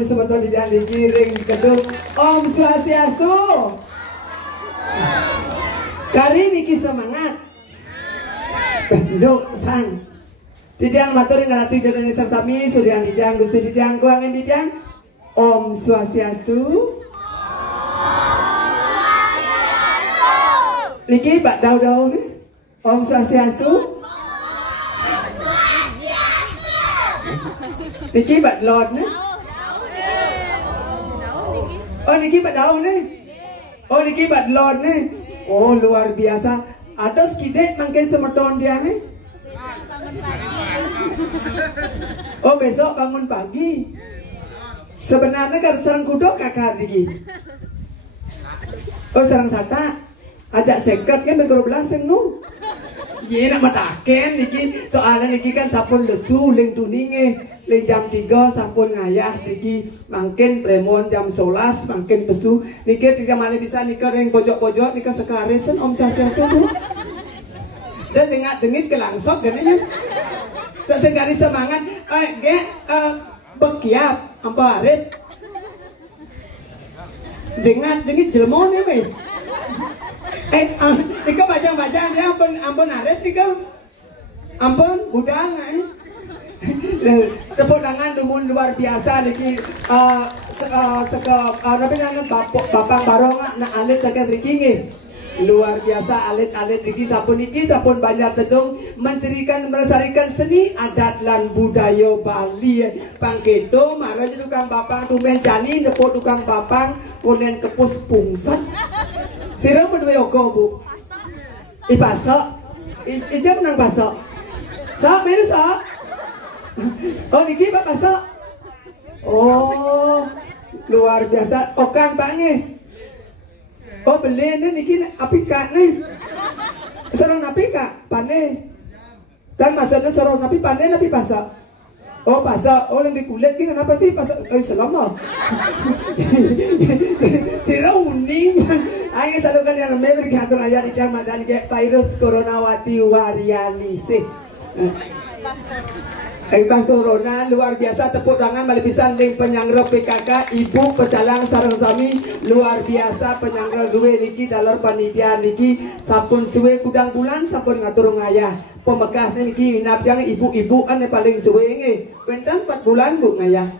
Sebetulnya tidak digiring gedung Om Swastiastu. Kali niki semangat. Nduk san. Tidang matur ngarati dene sami suryan tidang Gusti tidang kuangen tidang Om Swastiastu. Niki Pak Daud nih. Om Swastiastu. Niki Pak Lord nih. Oh niki Pak Daun nih. Oh niki Pak Lord nih. Oh luar biasa. Atas kide mungkin semeton dia nih. Oh besok bangun pagi. Sebenarnya kan serang kudo kakak lagi. Oh serang sata. Ajak seket kan begoro belaseng nu. Iya nak mataken niki. Soalnya niki kan sampun lesu ling tuninge. Ling jam 3 sampun ngayah niki mungkin premon jam 11 mungkin pesu niki tidak malah bisa nika ring pojok-pojok nika sekarisen Om Swastiastu bu. Dan dengit ke langsok katanya. Sesekali semangat bekiap Ampa Arif. Jengat jengit jelmo nih weh. Ika bajang-bajang dia ampun Arif ika. Ampun budal tepuk tangan dumun luar biasa niki tapi nang bapang barong nak alit saking mriki nggih. Luar biasa alit-alit niki sampun banyak tedung menterikan melestarikan seni adat lan budaya Bali. Pangketo marah tukang bapang tumen jani nepuk tukang bapang kunen kepus pungsat. Sira menduwe ogo Bu. Pasok. Ijam nang pasok. Sok biru sok. Oh niki Pak pasok. Oh luar biasa. Okan Pak nggih. Oh beli niki apika nih. Sorong apika pane. Dan maksudnya sorong napi pane napi pasok. Oh pasok. Oh yang di kulit ki kenapa sih pasok? Oh selama. Sira uning. Ayo salukan yang memberi kantor ayat di Ramadan ke virus coronawati warianise. Bang Corona luar biasa, tepuk tangan malipisan ling penyangro PKK Ibu Pecalang Sarang Sami luar biasa penyangro duwe niki dalam panitia niki sampun suwe kudang bulan sampun ngatur ngayah pemekas niki inap yang ibu-ibu ane paling suwe nge pentan 4 bulan Bu ngayah.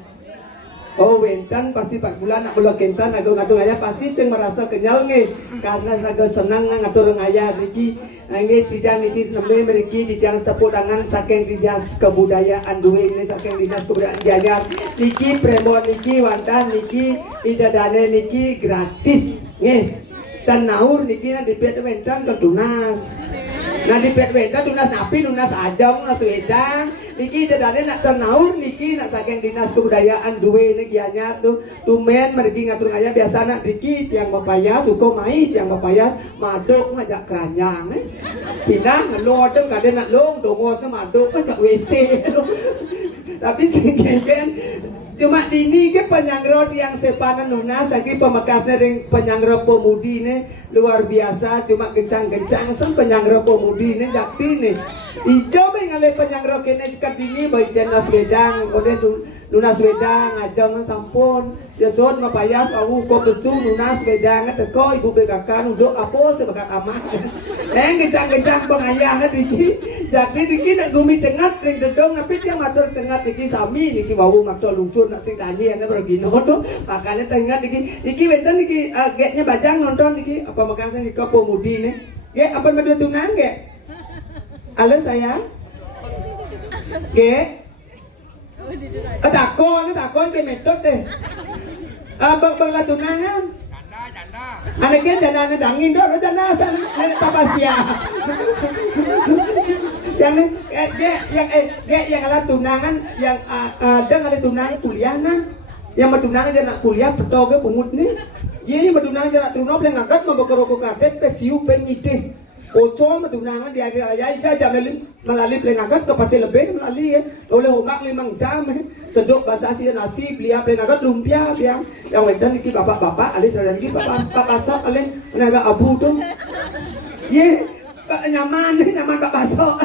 Oh wentan pasti 4 bulan nak belok kentan aku ngatur ngayah pasti sing merasa kenyal nge karena saga senang ngatur ngayah niki. Ini tidak niki nembe meriki tidak tepuk tangan saking dinas kebudayaan duwe ini saking dinas kebudayaan Gianyar niki premon niki wantan niki idadane niki gratis nggih tenaur niki na dipet wentan ke tunas nah dipet wentan tunas napi tunas ajong tunas wedang niki idadane nak tenaur niki nak saking dinas kebudayaan duwe ini Gianyar tuh tumen meriki ngatur ngaya biasa nak niki tiang mapayas suko mai tiang mapayas maduk ngajak keranyang pindah ngelodem kadang nak long dongos maduk ngajak WC tapi singken cuma dini ke penyangro yang sepanan nunas lagi pemekasnya ring penyangro pemudi nih luar biasa cuma kencang-kencang sem penyangro pemudi nih jadi nih ijo ngale penyangro kene cekat dini bayi jenas wedang kemudian nunas wedang ngajang sampun jasod mapayas awu ko besu nunas wedang teko ibu bekakan uduk apa sebakat amat kencang-kencang pengayah diki jadi diki nak gumi tengat ring dedong tapi dia matur tengat diki sami niki wawu makto lungsur nak sing danyi ana bergino tuh makanya tengat diki wenten niki geknya bajang nonton diki apa makasih niki pemudi nih ge apa medua tunang ge halo sayang ge takon ke metode deh bang lah tunangan anaknya janda dangin dong janda sana tapasia yang alat tunangan yang ada alat tunangan kuliah nah yang bertunangan jangan kuliah betul ke pungut nih yang bertunangan jangan tunang boleh ngangkat mau berkerokok katet pesiu pengitih Ocol matunangan di akhir raya ika jam melalui pelengangkat ke pasir lebih melalui oleh omak 5 jam seduk bahasa Asia nasi belia pelengangkat lumpia yang wedan iki bapak-bapak alis dan iki bapak sok alih menaga abu tuh ye nyaman bapak sok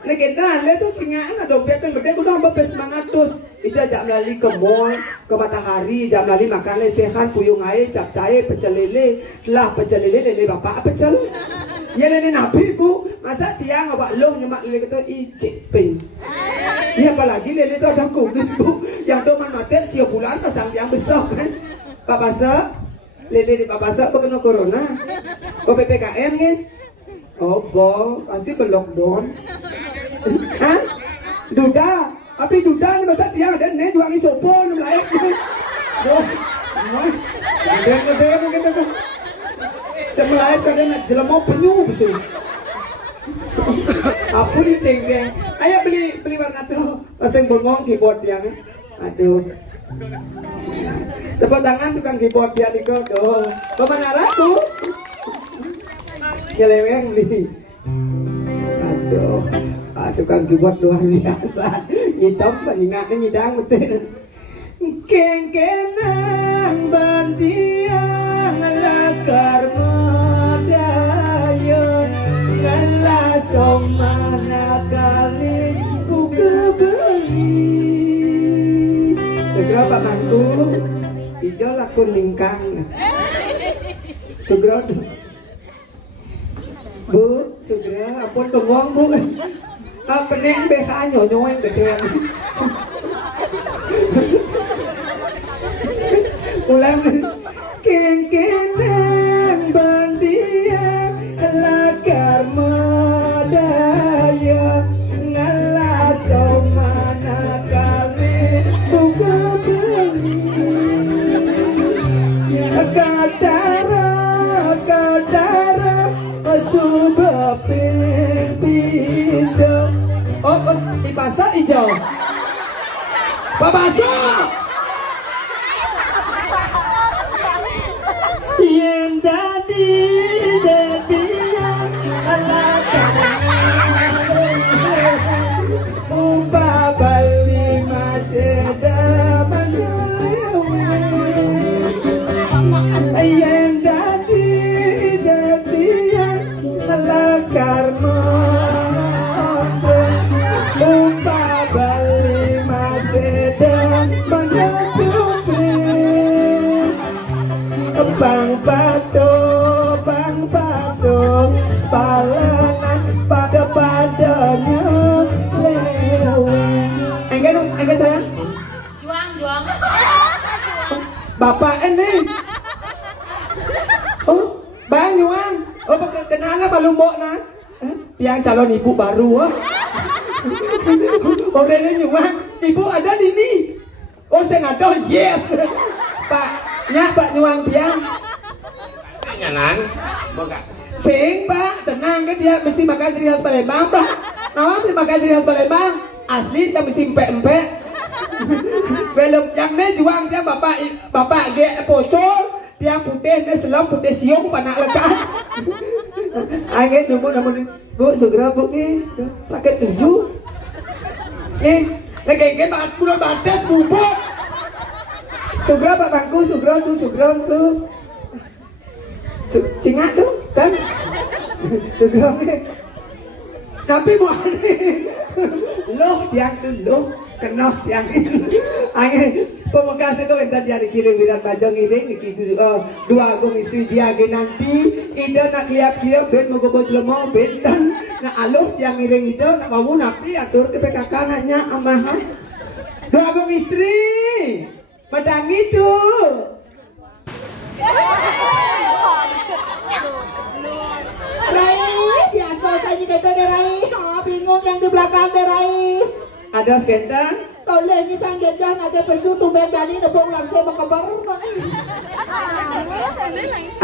nek kita le tuh singaan dompet kan gede udah sampai 900 ija jam melalui ke mall ke matahari jam melalui makan lesehan puyung air cap cair pecel lele lah pecel lele bapak pecel ya lele nabi Bu masa dia ngabak long nyemak lele kata icik ping ya apalagi lele itu ada kumis Bu yang tuh mati siap bulan pasang yang besar kan Pak Pasok lele di Pak Pasok kena corona kok PPKM kan oh bo pasti lockdown hah duda tapi duda ni masa dia ada nih juang isopo nih lain oh ada cuma lain kadang nak jelema penyu besul apa ni tengeng ayo beli warna tu pasang bengong keyboard yang aduh tepuk tangan tukang keyboard dia niko doh kemana laku nyeleweng beli aduh tukang keyboard luar biasa nyidam pengingatnya nyidang betul keng-kenang bantiang lakar modayo ngalasong manakali buka beli segera Pak Mang ijo lakun lingkang. Sugro. Bu, Sugro, ampun bengong Bu. Penek BH nyonya gede. Ulang kengkenang bandian lakar modaya ngalaso mana kali buka geli kadara subah pindah. Oh, ipasa ijo Babaso yang dadian upah bali maseda menelewi yang dadian lakar upah bali maseda menelewi Bang Pado, sepalanan pada padanya lewi. Enggak sayang? Juang. Bapak ini. Oh, Bang Juang. Oh, kenalan Palumbo na. Yang calon ibu baru. Oh, ini Juang. Ibu ada di sini. Oh, saya ngadoh. Yes. Pak Nyuang Piang. Nyanan, boga. Sing Pak, tenang kan dia mesti makan ciri khas Palembang Pak. Nama mesti makan ciri khas Palembang. Asli kita mesti empek-empek. Belum yang ni juang dia bapak ge pocol, dia putih ni selam putih siung panak lekat. Angin namun Bu segera Bu ni sakit 7. Lagi banget bulan batas bubuk. Sugro Pak Bangku, Sugro tuh. Cingak tuh, kan? Sugro ni. Tapi buat ni, loh tiang tu loh, kenal tiang itu. Angin pemekas itu minta dia dikirim Wirat Bajang ini, dua agung istri dia nanti. Ida nak lihat ben mau gobot lemah ben dan nak aluh tiang iring itu nak bawa napi atur ke PKK nanya amah. Dua agung istri. Pedang itu. Rai, biasa saya juga ada Rai. Bingung yang di belakang deh Rai. Ada skendang? Boleh ni canggih jangan ada pesu tumben jadi nebong langsung mengkabar.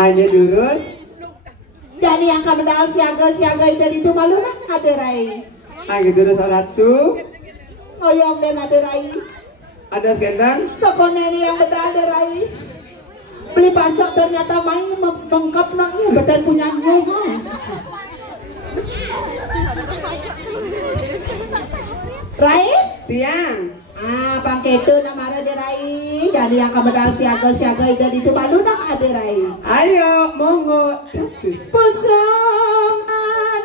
Hanya lurus. Jadi yang kamu dah siaga dari itu malu lah ada Rai. Hanya lurus satu. Ngoyong dan ada Rai. Ada skendang? Sokone ini yang beda ada Rai. Beli pasok ternyata main membengkap naknya badan punya nyuh. Rai? Tiang. Bang Ketu nama ada Rai. Jadi yang kamu dah siaga dari itu malu nak ada Rai. Ayo monggo. Pusong ada.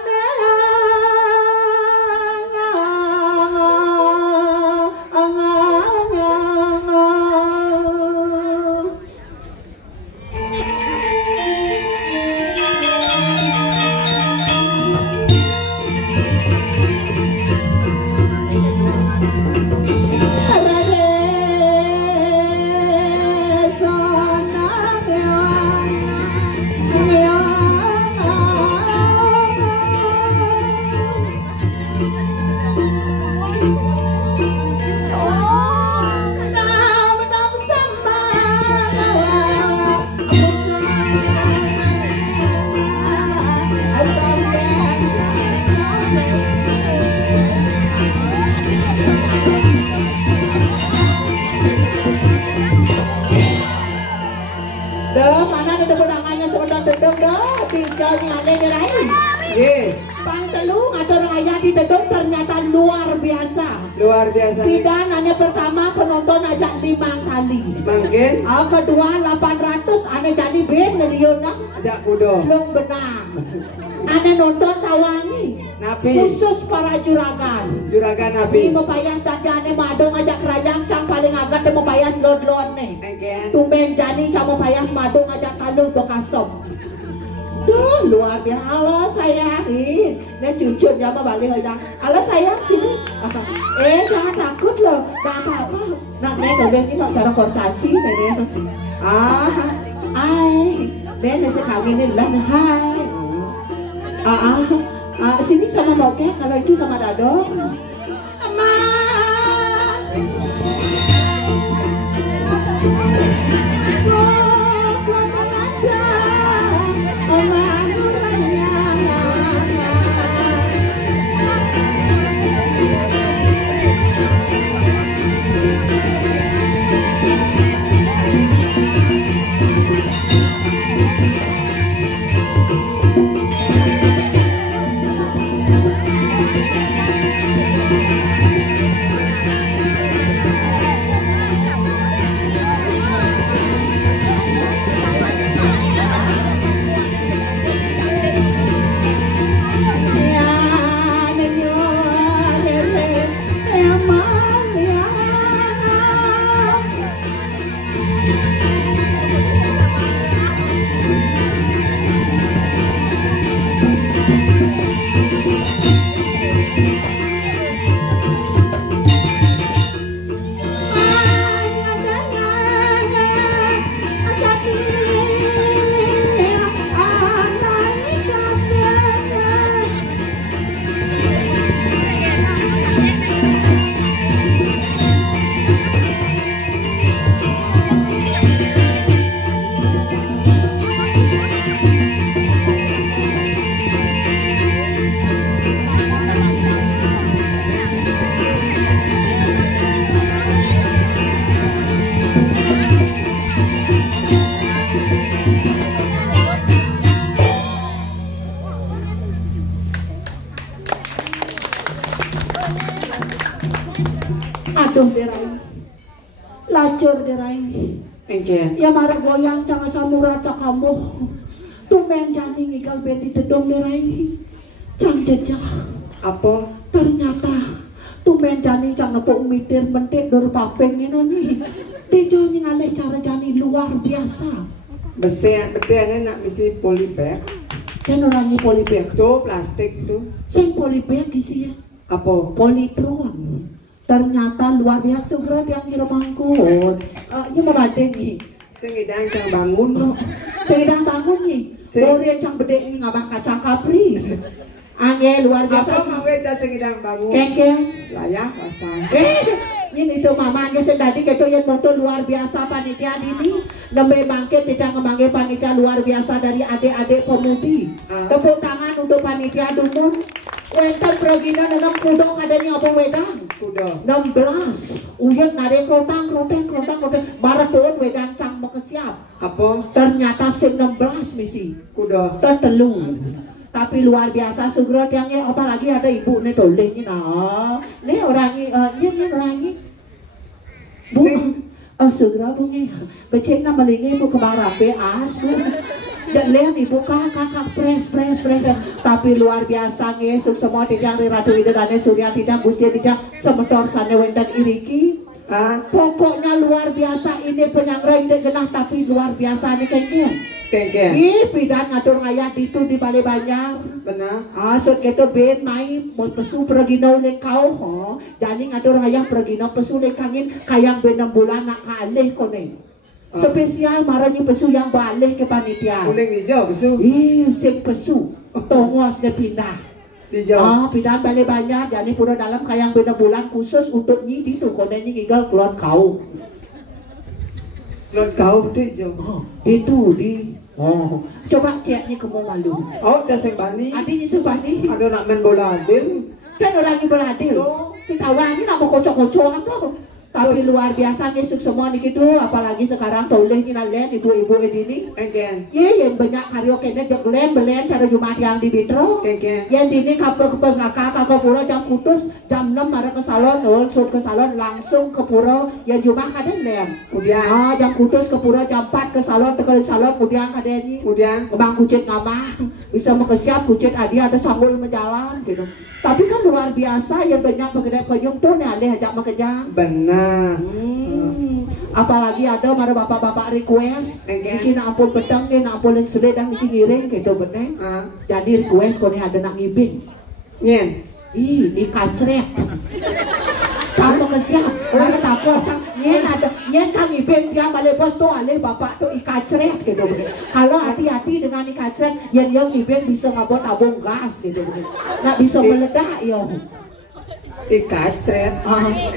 Luar biasa. Pidananya pertama penonton ajak 5 kali. Mungkin. Kedua 800 ane jadi ben ngeliun nak. Ajak kudo. Belum benang. Ane nonton tawangi. Napi. Khusus para juragan. Juragan Ini napi. mapayas dadane madong ajak kerajang cang paling agak dia mapayas lord-lord nih. Engken. Tumben jani cang mapayas madong ajak kalu bekasom. Duh luar biasa. Halo sayang. Ini cucut ya mah balik aja. Halo sayang sini. Jangan takut loh. Gak apa-apa. Nah nih udah ini cara korcaci nih. Nih nasi kawin ini lah. Hai. Sini sama Moke, kalau itu sama Dado. Mama. Aduh derai, lacur derai. Engken. Ya marah goyang cang samura cakamu. Tumen jani ngigal bendi tedong derai. Cang jejak. Apa? Ternyata tumen jani cang nepok mitir mentik dur papeng ini nih. Tejo ngalih cara jani luar biasa. Betul nak misi polybag. Kan orangnya polybag. Tuh plastik tuh. Sing polybag isi ya. Apa? Polytron. Ternyata luar biasa bro yang kira mangkut. Ini mau badeng nih. Sing idang cang bangun no. Sedang bangun nih. Dorian cang bedek ini ngabak kacang kapri. Angge luar biasa. Apa mau kita sing idang bangun? Kengkeng. Layak pasang. Ini itu mama angge sedadi keto yang nonton luar biasa panitia ini. Nembe bangkit tidak ngemangge panitia luar biasa dari adik-adik pemudi. Tepuk tangan untuk panitia dumun. Wenter progina nanam kudo adanya apa wedang? Kudo. 16. Uyut nari krotang. Maradon wedang cang mau kesiap. Apa? Ternyata sing 16 misi. Kudo. Tertelu. Tapi luar biasa sugrot yang apalagi ada ibu nih toleng ini nah. Nih orangnya ini orangnya. Bu. Sugra bungi. Becek nama lingi bu kebarape as bu. Lihat ibu kakak pres. Tapi luar biasa ngesuk semua tidak Ratu Ida dan Surya tidak Gusti tidak semetor sana wendan iriki. Pokoknya luar biasa ini penyangrai genah tapi luar biasa nih kengkian. Ih pidan ngatur ngayah itu di Balai Banjar. Benar. Asut gitu ben main mau pesu pergino le kau ho. Jadi ngatur ngayah pergino pesu le kangin kayang ben 6 bulan nak kalih kone. Spesial marahnya pesu yang balik ke panitia. Uling hijau pesu. Ih sing pesu. Tongos dia pindah. Hijau. Pindah Balai Banjar. Jadi pura dalam kayang ben 6 bulan khusus untuk nyi itu kone nyi ngigal keluar kau. Keluar kau tu hijau. Itu di. Coba cek nih kamu malu. Dah sing bani. Adiknya sebani. Ada nak main bola adil. Kan orangnya beladil. Si tawa ini nak mau kocok-kocokan tuh. Tapi luar biasa ngisuk semua nih gitu, apalagi sekarang toleh nginalen ibu-ibu ini. Engken. Yang banyak karaoke nya jeglen belen cara Jumat yang di Bitro. Engken. Yang dini kapur ke pengaka ke pura jam putus jam 6 marah ke salon, langsung ke salon langsung ke pura yang Jumat kaden len. Kemudian Jam putus ke pura jam 4 ke salon tekel salon kemudian kaden ini. kemudian Bang kucit ngamah bisa mengesiap kucit adi ada sambul menjalan gitu. Tapi kan luar biasa yang banyak pegedai penyung tuh nih alih ajak makejang. benar. Apalagi ada mara bapak-bapak request Engke. iki nak ampun pedang nih nak ampun yang sedang iki ngiring gitu bener. Jadi request kau nih ada nak ngibing. Nyen. Ih, ini kacret. Campur ke siap, mara tapor cang nyen ada nyen kang ngibing dia balik bos tuh alih bapak tuh ikacret gitu bener. Kalau hati-hati dengan ikacret yang ngibing bisa ngabot tabung gas gitu bener. Nak bisa meledak yo. Ikacret.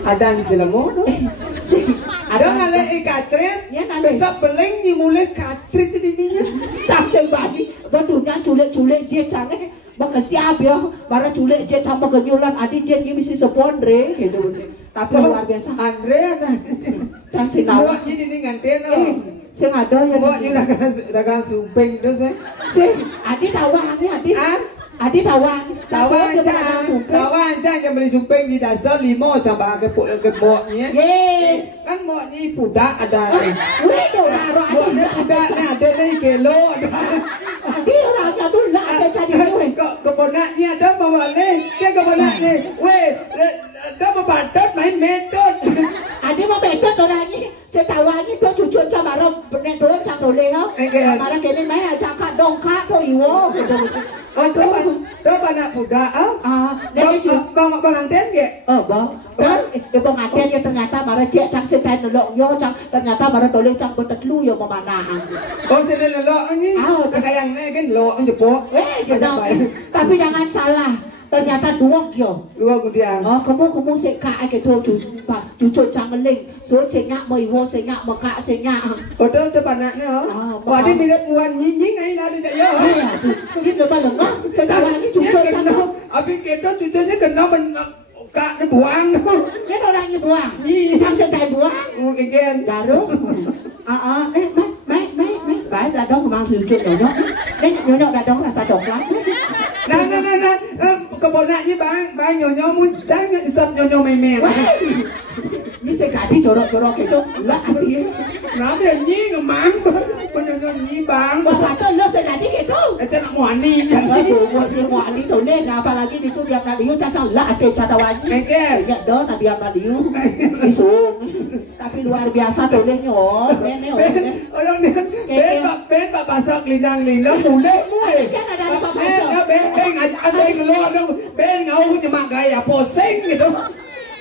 Ada jelemu no. Ada ngale ikacret. Ya nale. Bisa beling ni mulai kacret di dininya. Cak sing badi betunya culik-culik je cange baka siap yo bara culik je sampai kenyulan adi je ki mesti sepondre gitu. Tapi luar biasa Andre ada. cang sinau. Buat jadi ni nganten no. Sing ada yang Buat ni dah kan sumpeng tu saya. sing adi tawang ni adi. Adi tawang. Tawan aja yang beli sumpeng di dasar limo sama ke moknya. Ye. Kan moknya pudak ada. Wih do aro adi. Moknya pudak ni ada ni kilo. Adi orangnya dulu lah ada jadi weh. Kok kebonaknya ada mawale. Dia kebonaknya. Weh, dah membatat main metode. Adi mau bedot orangnya. Saya tawangi tuh cucu sama rom bener doang cak dole kau. Marah kene main aja kak dongkak tuh iwo. Oh, tu anak budak bang anten ke? Bang. Kan bang anten ya ternyata marah cek cang setan nolok yo cang ternyata marah dole cang betetlu yo memanaan. Oh, sini nolok ni. Kakayang ni kan nolok jepok. Tapi jangan salah. Ternyata dua yo. Dua kemudian. Kamu sih kak gitu cucu cangeling. So senyak mau iwo senyak mau kak senyak. Oh, tu panaknya. Oh, ada mirip muan nying ai lah dia yo. Kita balengah. Saya tahu ini cucu cangeling. Abi kita cucunya kena kak ni buang. Ini orangnya buang. Thằng setan buang. Again. Jarum. Phải là đó mà mang thường chuyện nhỏ nhóc. Đấy nhỏ đã đóng là sao chọc lắm. Nah, kebonaknya bang nyonya muncang isap nyonya memer. Ini sekali jorok-jorok itu lah sih. Kenapa ya nyi ngemang penyonya nyi bang. Bapak tuh lo sekali gitu. Aja nak muani. Buat dia muani tuh len apalagi itu dia nadiu caca lah ada caca wajib. Ya do nadia nadiu. Isung. Tapi luar biasa tuh len nyor. Oh yang ni ben basak lindang mulai mulai. Ben keluar dong. Ben ngau cuma gaya poseng gitu.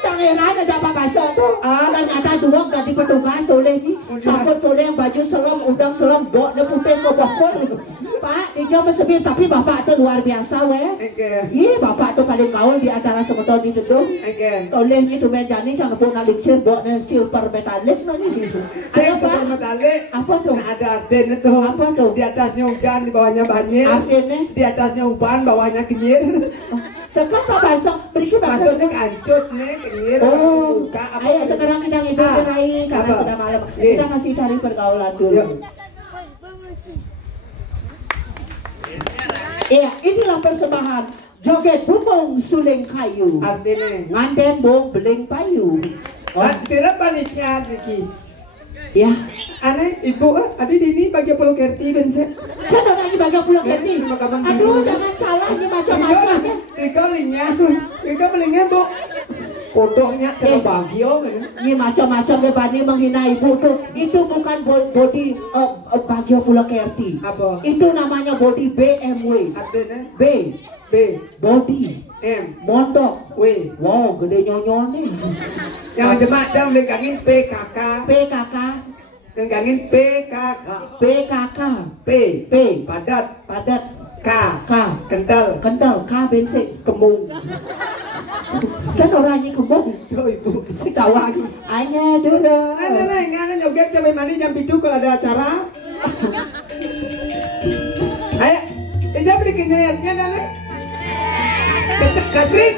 Jangan ada apa bahasa tuh. Ternyata dua ganti petugas oleh ni. Sambut oleh baju selam, udang selam, bok dia putih ke bokol. Pak, dijawab sebir tapi bapak tuh luar biasa weh. Ih, bapak tuh paling gaul di antara semeton di dedung. Oleh ni tuh menjani jangan pun naliksir boknya silver metalik nani. Silver metalik. Apa tuh? Ada artinya tuh. Apa tuh? Di atasnya hujan, di bawahnya banjir. Artinya? Di atasnya uban, bawahnya kenyir. Sekarang Pak Basok, beri maksudnya ancut nih, kenyir. Ayo sekarang kita ngibur cerai karena sudah malam. Kita ngasih dari pergaulan dulu. Iya, inilah persembahan joget bumong suling kayu. Artinya nganten bong beling payu. Sirap paniknya Diki. Ya, aneh ibu adi dini bagi pulau kerti bense. Saya lagi bagi pulau kerti. Aduh, jangan salah ini macam-macam ya. Rika belingnya bu. Fotonya sama bagio kan. Ini macam-macam bebani menghina ibu tuh. Itu bukan body bagio pulau kerti. Apa? Itu namanya body BMW. Artinya B body M mondok. W. Wow, gede nyonyo nih. Yang jemaat jangan legangin PKK. Legangin PKK. P Padat. K kental. K bensin. Kemung. Kan orangnya kemung. Oh ibu. Si tahu lagi. Hanya dulu. Ngana joget sampai mandi jam 7 kalau ada acara. Ayo, kita beli kenyariannya nana. Kacrik.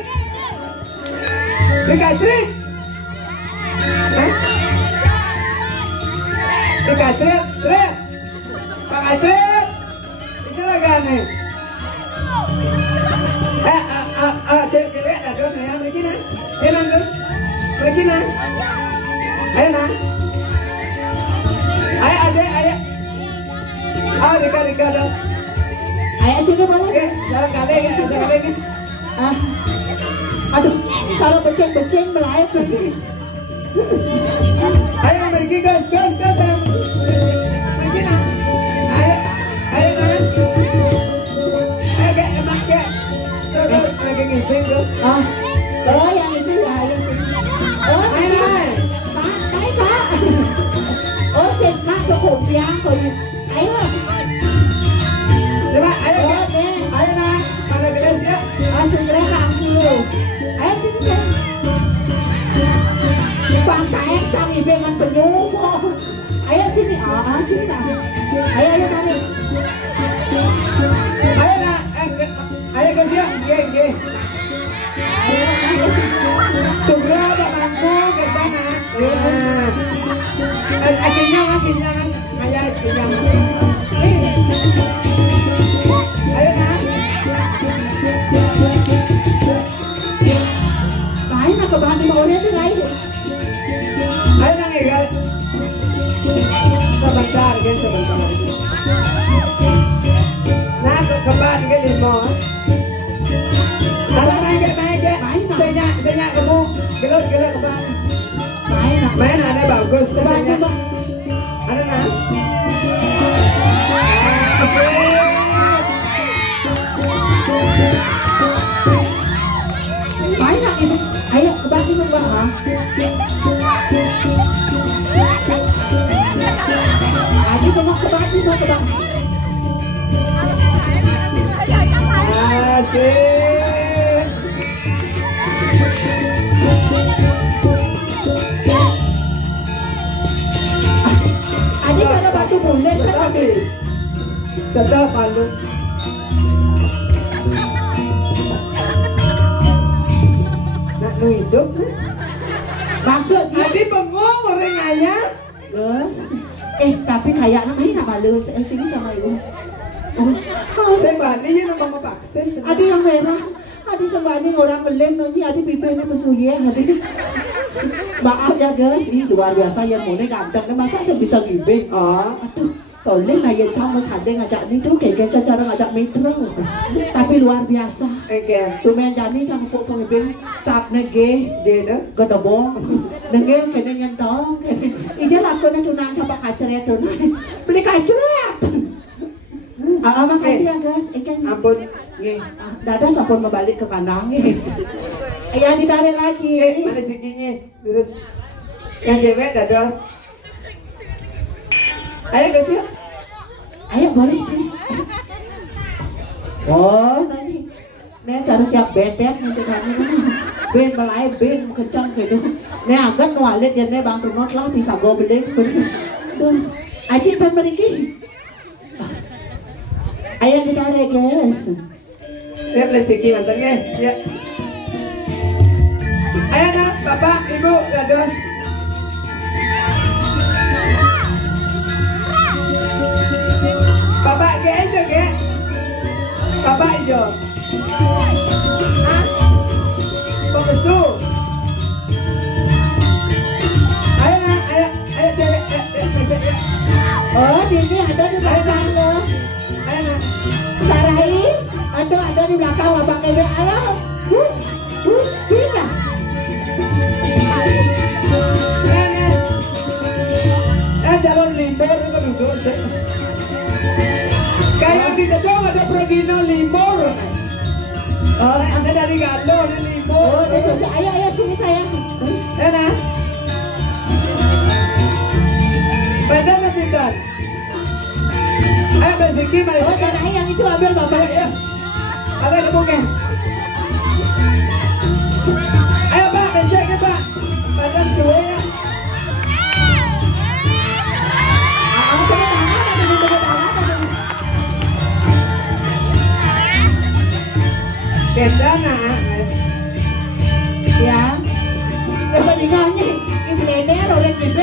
Tret. Pakai tret. Itu lagane. Cewek ada dos ya, pergi nah. Enak dos. Pergi nah. Ayo nah. Ayo adek, ayo. Rika dong. Ayo sini boleh. Oke, jalan kali ya, jalan kali. Aduh, kalau beceng-beceng melayat lagi. Ayo nah, pergi gas. Pergi nah. Ayo nah. Ayo gak emak gak. Tuh, lagi ngipin tuh. Oh yang itu ya, ayo sini. Oh, Ayo nah. Kak. Oh, sen kak tuh kumpiang kok. Ayo. Coba, ayo. Oh, deh. Ayo nah. Mana gelas ya? Segera kak dulu. Ayo sini sen. Pakai cari dengan penyumbu. Ayo sini, sini nah. Ayo tarik. Ayo nah, ayo guys ya, geng. Ayo sini. Sugra ada mangku kita nah. Kenyang ayah kenyang. Ayo nah. Main nak ke bahan mau dia lain. Ayo nah guys. Sebentar. Nah, keban ke limo. Ada main ke. Senyak kamu. Gelut keban. Main ada bagus. Senyak. Ada nah. Main nak ini. Ayo keban dulu bang. Aji mau keban. Asik. Adik ada batu bulat kan? Sedap malu. Nak nu hidup nih. Maksudnya Adi bengong orang ayah. Guys. Tapi kayaknya main apa lu sini sama ibu. Saya bani ya nama vaksin. Adi yang merah. Adi sembani orang meleng nanti adi pipihnya mesuye adi. Maaf ya guys, ini luar biasa yang mulai ganteng. Masa saya bisa gibeng? Aduh, tolong lah yang campur sadeng ngajak nih tuh kayak cara ngajak metro. Tapi luar biasa. Tuh main jani sama pok pengibeng start nege dia dah gedebong. Nege kena nyentong. Ijal aku nih tunang coba kaceret tuh. Beli kaceret. Makasih ya guys. Ampun. Dada sampun membalik ke kandang. Ya ditarik lagi. Mana sikinya? Terus yang cewek dados. Ayo guys ya. Ayo boleh sini. Oh, nanti. Nih cara siap bedek nih sekarang. Ben belai ben kencang gitu. Nih agak nualit ya nih bang tunot lah bisa gobeling. Duh, aji tan beriki. Ayo ditarik guys. Ya plesiki mantannya. Ya. Ayo nak, bapak, ibu, dados. Bapak ge aja ge. Bapak aja. Pembesu. Ayo nak, ayo cewek, ya. Oh, ini ada di belakang lo. Ayo nak. Sarai, ada di belakang abang Ebe. Alah, bus, cina. Jalan limbor itu duduk sih. Kayak di Tedong ada Progino limbor. Oh, ada dari Galuh di limbor. Oh, ayo sini sayang. Enak. Badan apa pintar? Ayo rezeki mari. Oh, Sarai yang itu ambil bapak. Ya. Ayo kebuknya. Ayo Pak, becek ke Pak. Badan semuanya. Kita nak ya perbandingannya ini bener oleh kita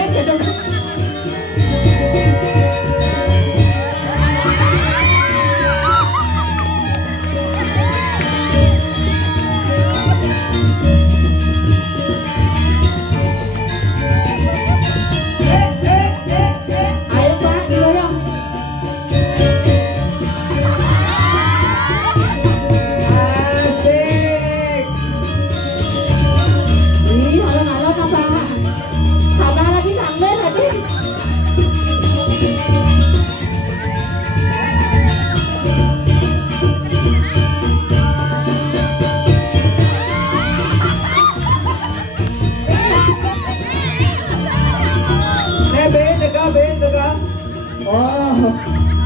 Oh,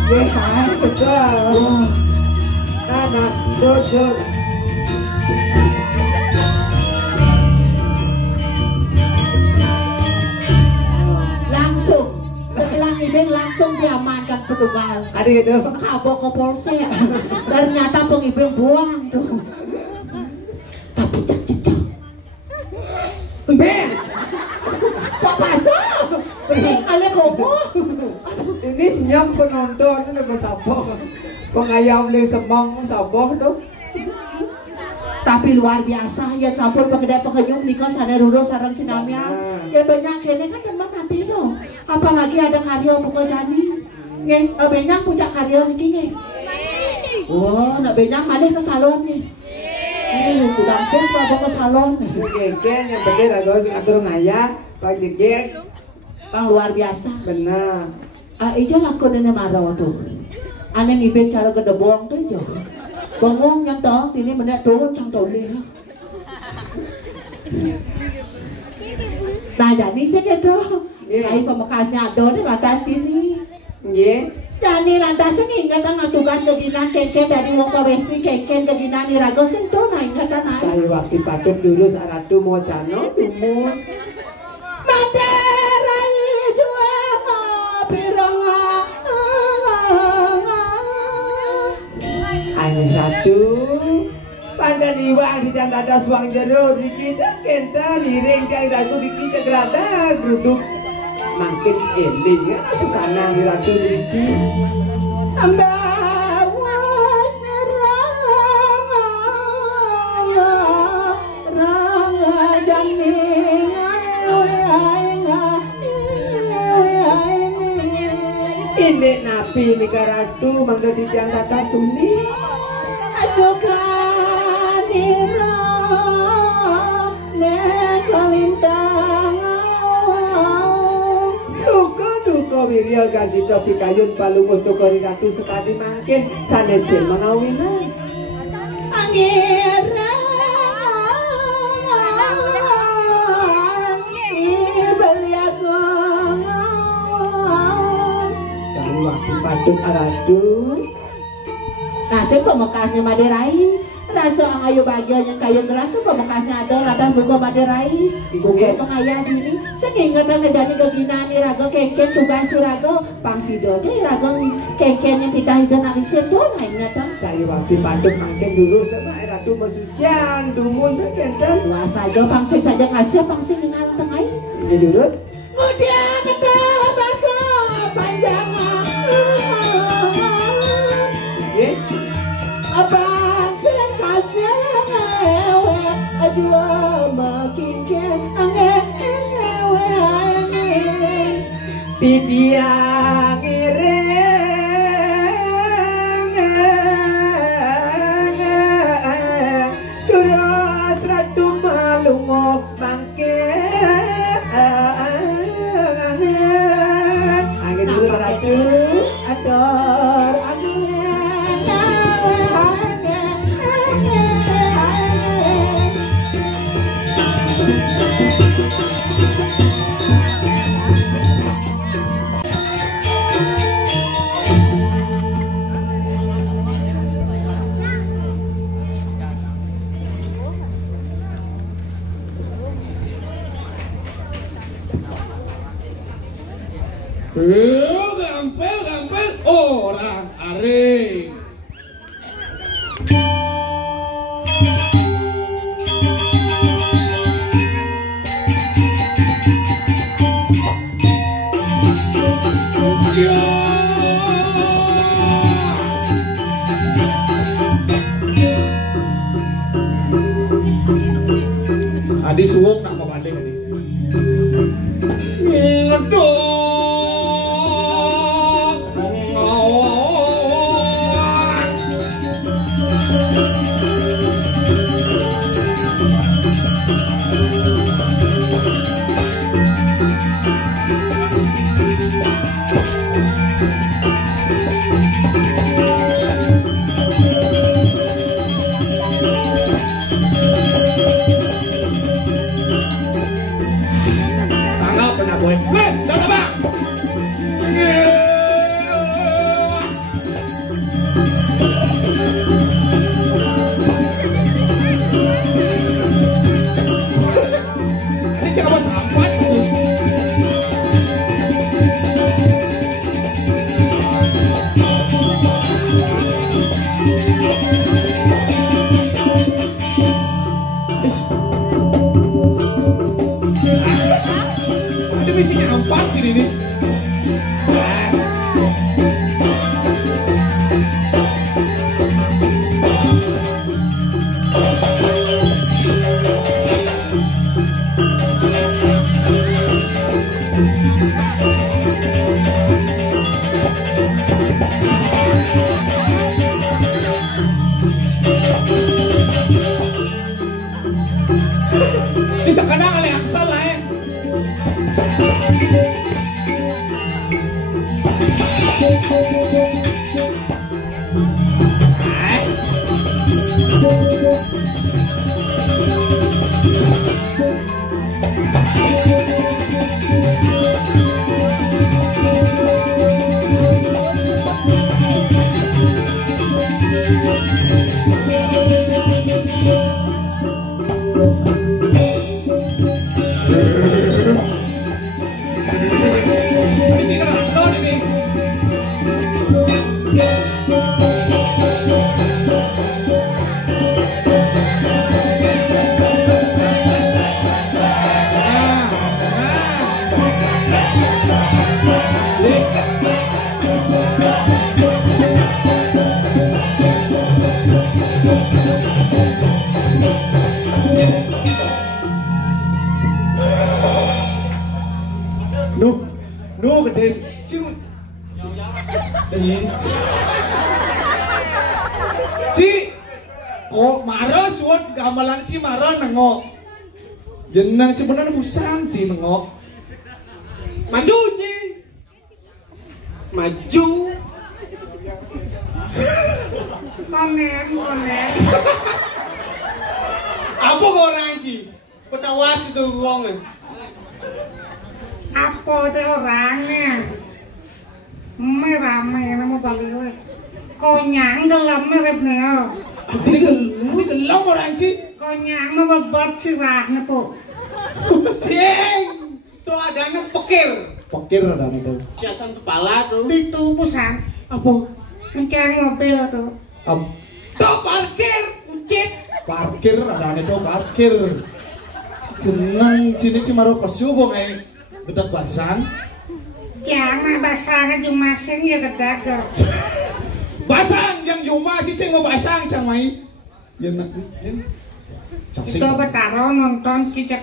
ghê hả? Betul. Anak jujur. Langsung setelah ngibing langsung diamankan petugas. Ada itu. Kabok ke polsek. Ternyata pengibing buang tuh. Tapi cek-cek. Ben, Pak Paso, bening ale komo. ini nyam penonton ini udah sabar. Pengayam le semang sabar dong. Tapi luar biasa ya campur pengendai pengenyum nikah sana rudo sarang sinamnya. Ya banyak kene kan teman nanti dong. Apalagi ada karya buka jani. Nge, banyak puncak karya niki nge. Oh, nak banyak malih ke salon nih. Udah pes bawa ke salon. Jegen yang bener agak ngatur ngaya, Pak Jegen. Bang luar biasa. Benar. Ijo lakon ini marah tuh. Ane ngibin cara kedebong tuh ijo. Bengong yang toh, ini menek tuh cang tau lihat. Nah jadi sih gitu. Kayak pemekasnya ada di lantas sini. Nggih. Jadi lantasnya ingatan na tugas keginan keken dari wong pawesti keken keginan irago sing tuh nah ingatan ay. Saya waktu patut dulu saat ratu mau cano dumun. Materai juang pironga. Ane ratu. Pandan iwang di jam dada suang jeruk dikita kenta liring kaya ratu dikita gerada geruduk. Makin eling ya sesana di ratu diki. Ambawas ranga janing Ini napi ni karatu mangga di jam tata suni. Sukanira nekalintang Suka duka wirya ganti topi kayun palunguh cokori ratu sekali mangkin sanejen mengawinan. Angira ibaliagung Sari waktu patut aradu. nasib pemekasnya Maderai rasa ang ayo bagian yang kayu gelas pemekasnya ada ladang buku Maderai buku pengayah diri sengingatan ngejani keginaan irago keken tugas irago pangsido aja irago keken yang kita hidup nalik sentuh nah ingatan Sari waktu patut mangkin dulu sama ratu masucian dumun dan kenten. wah saja pangsing saja ngasih pangsing ingal tengah Ini durus. kemudian kata bako panjang Nggih. abang sing kasih ngewe ajwa makinken ngewe angin Tidiang ireng terus ratu malungok bangkit angin terus ratu ador angin Gampel orang are. Adi suwok tak pabanding ini. Aduh. No gede sih. Ci, kok marah suat gamelan ci marah nengok. Jenang ci bener busan ci nengok. Maju ci. Maju. Konen. Apa kau orang ci? Petawas itu uang. Apa deh orangnya merame nama balik konyang dalam mirip neo Ini gelam orang ci konyang nama bot sirahnya po sing tuh adanya pekir ada itu siasan kepala tuh di tubusan apa ngeceng mobil tuh tuh parkir ada itu parkir jenang cini cimaro kesubong bedak basan jangan basahnya cuma sing ya kedak basang yang cuma sih mau basang camai ya nak itu betaro nonton cicak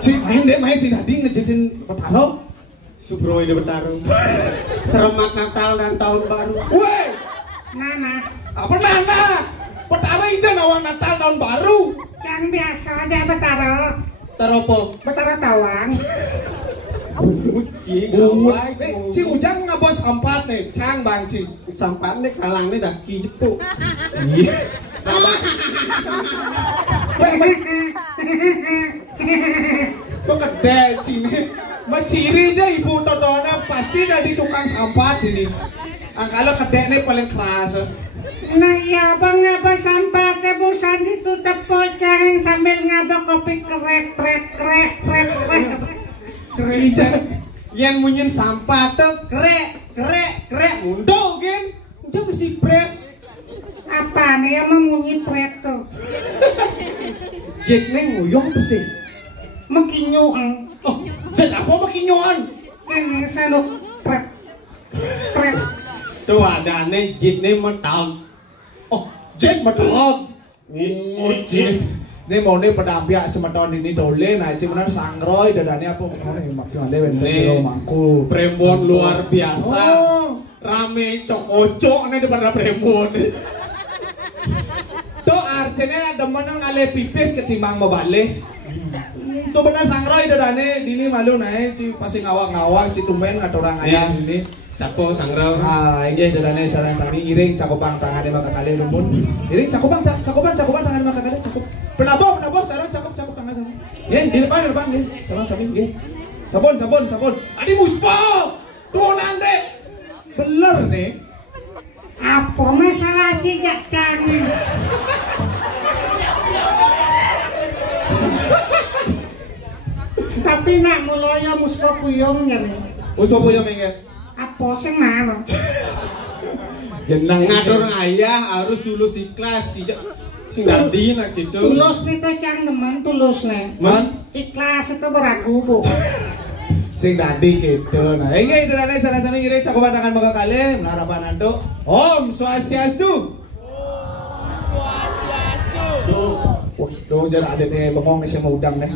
si main si Nadi ngejadiin betaro Subro ini betaro seremat Natal dan tahun baru weh nana apa nana betaro aja nawang Natal tahun baru yang biasa aja betaro Taropo, betara tawang. Ci ujang ngabos empat nih, cang bang ci. Sampan nih kalang nih dah kijepuk. Iya. Kok gede sini? Maciri aja ibu Totona pasti dari tukang sampah ini. Kalau gede nih paling keras. Nah ya bang ngaba sampah ke bosan ditutup pocang sambil ngaba kopi krek Yang munyin sampah tuh krek mundo gen. Dia mesti prek. apa nih yang memunyi prek tuh Jek neng nguyong besi. mekinyuang Oh, jet apa makinyoan? ini senuk prek Tuh ada nih jek nih metang. Oh, jet medot. Jet. Ini mau nih pedampiak semeton ini dole, nah cuman sangroy dadanya apa? Makin ada bener mangku. Prembon luar biasa. Oh. Rame cok-cok nih depan prembon. Tuh artinya demen ngale pipis ketimbang membalik. Tuh bener sangroy dadane dini malu naik ci pasti ngawang-ngawang ci tumben ngaturang ayam ini. Sapo sangrau. Ah, ini dadane sarang sami iring cakupang tangannya maka kali lumun. Iring cakupang tangannya maka kali cakup. Penabok sarang cakup tangan sama. Ye, di depan nih. Sarang sami ye. Sabun. Adi muspo. Tuh nande. Beler nih. apa masalah cicak canggih tapi nak mulai muspa kuyongnya nih Muspo punya menget. apa sih mana Jenang Ngatur ayah harus tulus ikhlas sing dadi nak gitu. tulus itu cang teman tulus nih Man, ikhlas itu beragu bu sing dadi gitu. Nah, ini dadane sarang sami iring cakupan tangan maka kali mengharapan antuk. Om Swastiastu. Tuh jarak ada nih bengong nih sama udang nih.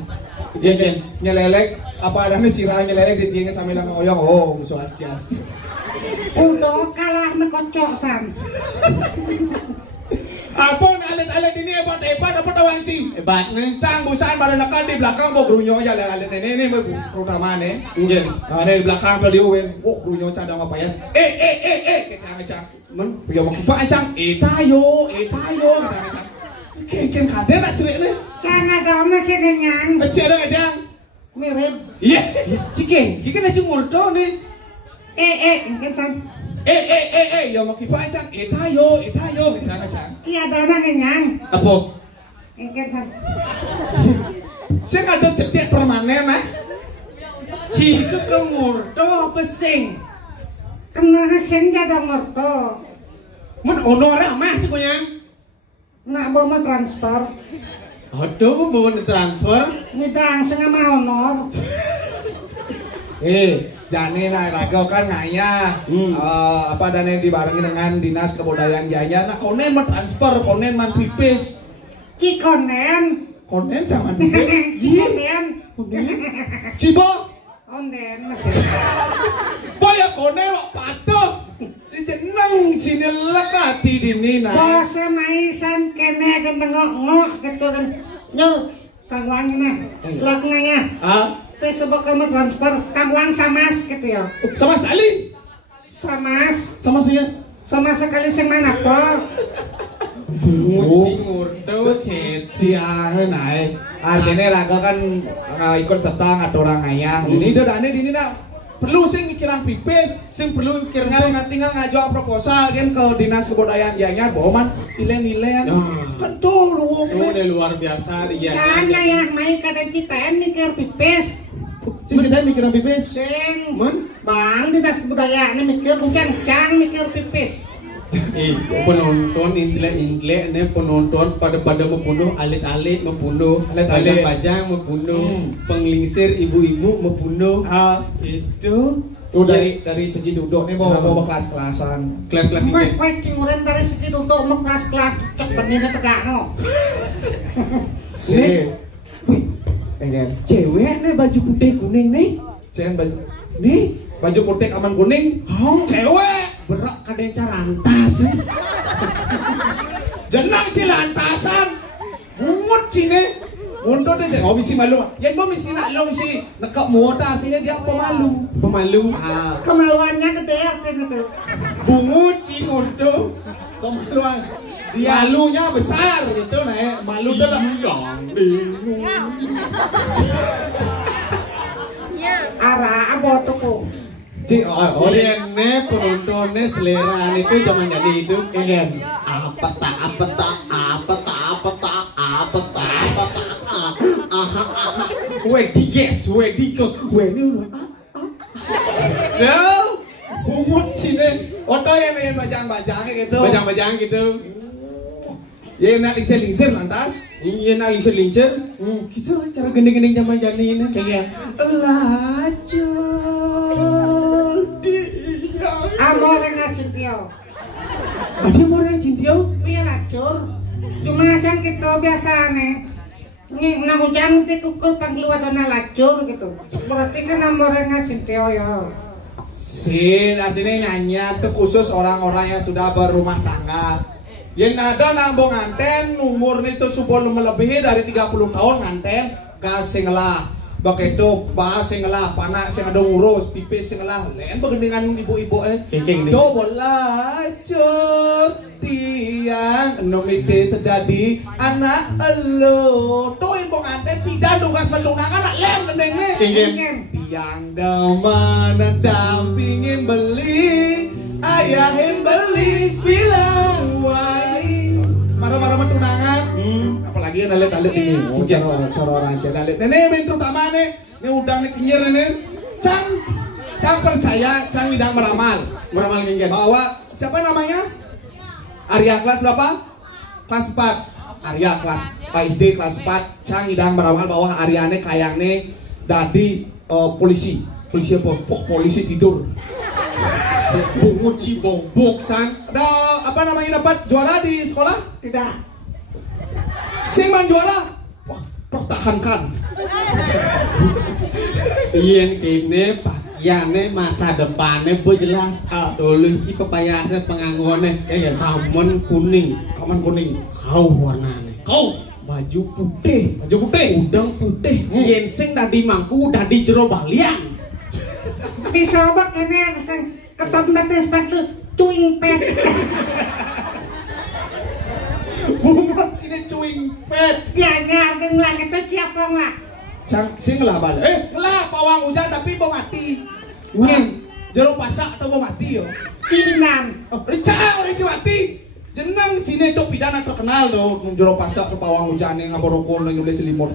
Dia nyelelek apa ada nih sirah nyelelek di tiangnya sambil ngoyong. Oh, Om Swastiastu. untuk kalah nekocok san Apon alit-alit ini hebat apa tawang cing? Hebat nih. Cang busan pada nakal di belakang mau grunyo aja alit ini terutama nih. Iya. Nah di belakang tadi uwen, grunyo cadang apa ya? Kita ngecang. Yo mau kipa cang, tayo, kita ngecang. Ken kader nak cerik nih. Cang ada masih kenyang. Kecil ada edang. Mirip. Iya. Cikeng, kita nasi murto nih. Kan san. Yo mau kipa cang, tayo, kita ngecang. Tiada ada kenyang. Apa? Kan san. Saya nggak ada cetek permanen nah. Cik ke murto pesing. Kena hasen jada merto. Mun ono ramah cikunya. Nak bawa transfer. Aduh, mau transfer. Ngidang sengama honor. Jani raga kan ngaya apa dana dibarengi dengan dinas kebudayaan jaya. Nah konen mah transfer, konen man pipis. Cikonen. Konen jangan pipis. Konen. Cibo. Konen. Boya konen lo patuh. Jeneng sini lekati di nina. Bose maisan kene ngok gitu kan. Nyo, Kang Wang ini. Lak ngaya. Facebook kamu transfer Kang Wang samas gitu ya. Sama sekali. Sama sekali sing mana po? Cik murto Tiang naik. Artinya raga kan ikut serta ngatur orang ngaya. Ini udah dane di nina. Perlu sih mikiran pipis, sing perlu tinggal ngajuan proposal kan ke dinas kebudayaan jaya, boman ilen kan tuh lu udah luar biasa dia. Jangan ya, main kata kita mikir pipis. Sing sedang mikiran pipis. Sing, bang dinas kebudayaan mikir cang mikir pipis. Penonton intle penonton pada membunuh alit-alit membunuh pajang membunuh penglingsir ibu-ibu membunuh itu tuh dari segi duduk nih mau kelas-kelasan ini weh cinguren dari segi duduk mau kelas-kelas cepetnya tegakno cewek nih baju putih kuning nih baju putih aman kuning cewek berak kadenca rantas jenang cilantasan mungut cine mundur deh oh misi malu yang mau misi nak long si nekak muda artinya dia pemalu kemaluannya gede artinya tuh bungut cingundo kemaluan malunya besar gitu nah malu tuh arah abotuku Oriane penontonnya selera itu zaman jadi itu kan apa digos ini bungut sini oto yang bajang-bajang gitu ya nak lingsir lantas iya nak lingsir kita cara gending-gending zaman jadi ini kayak lacur dia amore ngacintio ada mau cintio iya lacur cuma aja gitu biasa nih nang ujang di kuku panggil wadana lacur gitu berarti kan amore ngacintio ya sin artinya nanya tuh khusus orang-orang yang sudah berumah tangga yang ada nambung nganten umur itu supaya melebihi dari 30 tahun nganten kasing lah begitu bahas sing lah panak sing ada ngurus pipis sing lah lain begendingan ibu-ibu do bola tiang nomite sedadi anak elo to ibu nganten pidan tugas petunangan anak lem gendeng nih tiang damana dampingin beli ayahin beli bilang wai marah-marah tunangan apalagi yang alit-alit ini cara orang alit nenek yang terutama nih ini udang nih kenyir ini cang percaya cang idang meramal kenggen bahwa siapa namanya Arya kelas berapa? Kelas 4 Arya kelas SD kelas 4 cang idang meramal bahwa Aryane kayang nih dadi polisi apa? Polisi tidur bungut cibong san ada apa namanya dapat juara di sekolah? tidak Singman juara? Wah, pertahankan iya kayaknya bagiannya masa depannya bu jelas. Dulu si pepayasnya pengangguannya ya kamen kuning. Kau warnanya. Kau baju putih. Udang putih. Yen sing tadi mangku tadi jero balian. Bisa bak ini sing ketempat sepatu cuing pet. Bungot ini cuing pet. Ya nyareng lah itu siapa lah. Sing ngelah balik. Ngelah pawang hujan tapi mau mati. Wen, jero pasak atau mau mati yo. Cininan. Orang mati. Jeneng Cine itu pidana terkenal tuh jero pasak tuh pawang hujan yang ngaborokol yang nyulis selimut.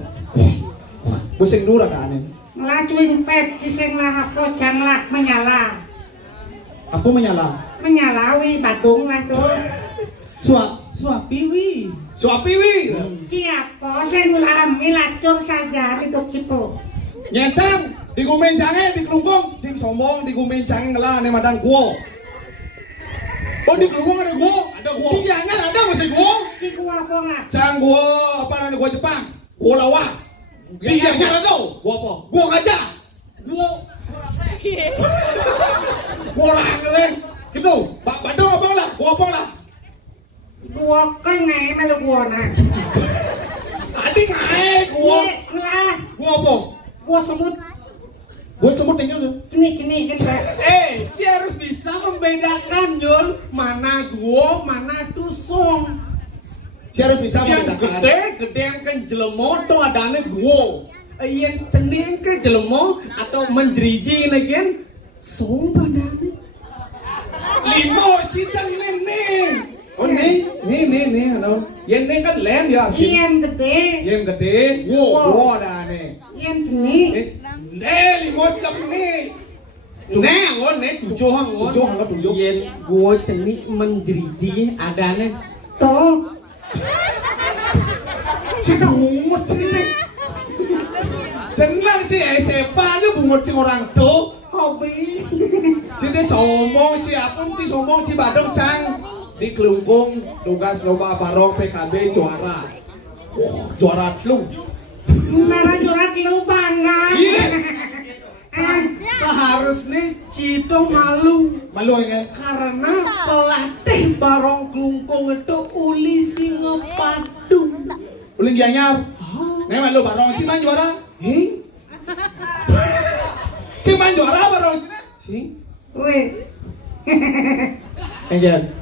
Buseng dura kan aneh. Ngelah cuing pet kiseng lah apa janglah menyala. Apa menyala? Menyalawi badung lah tuh. Suapiwi. Siapa sing lami lacur saja di cipo. Nyencang di gumencange di kelungkung sing sombong di gumencange ngelah ane madan guo. Oh di kelungkung ada guo. Di Gianyar ada masih guo. Si gua apa nggak? Cang guo apa namanya guo Jepang. Guo lawa. Di Gianyar ada. Guo apa? Guo gajah. Guo rangeleng. Gitu. Badung apa lah? Guo apa lah? Gua kan ngai malu gua nah. Adi ngai guo. Ngelah. Guo apa? Gua semut. Guo semut yang gitu. Kini kan saya. Dia harus bisa membedakan Yul mana guo, mana tusong. Dia harus bisa Yang membedakan. gede kan jelemo tuh adanya guo. Yang cening ke jelemo atau menjeriji kan song badane. Limo cintang lene. Oh nih, ano? Yang nih kan lem ya. Iyan gede. Yang gede, guo dah nih. Iyan ceni. Limo cintang nih. Angon tujuh angon. Yen guo cening menjeriji adanya Tuh. Cita bungut nih. Jenang ci sepa lu bungut ci orang tuh. Hobi. Jadi sombong ci apun ci sombong ci badung cang. Di Kelungkung tugas lomba barong PKB juara. Juara lu. Mana jurat lu bangga. Seharusnya Cito malu ya. karena pelatih barong Kelungkung itu uli Singapadu. Uli Gianyar. Nih malu barong si man juara. Si man juara barong. Weh. Enggak.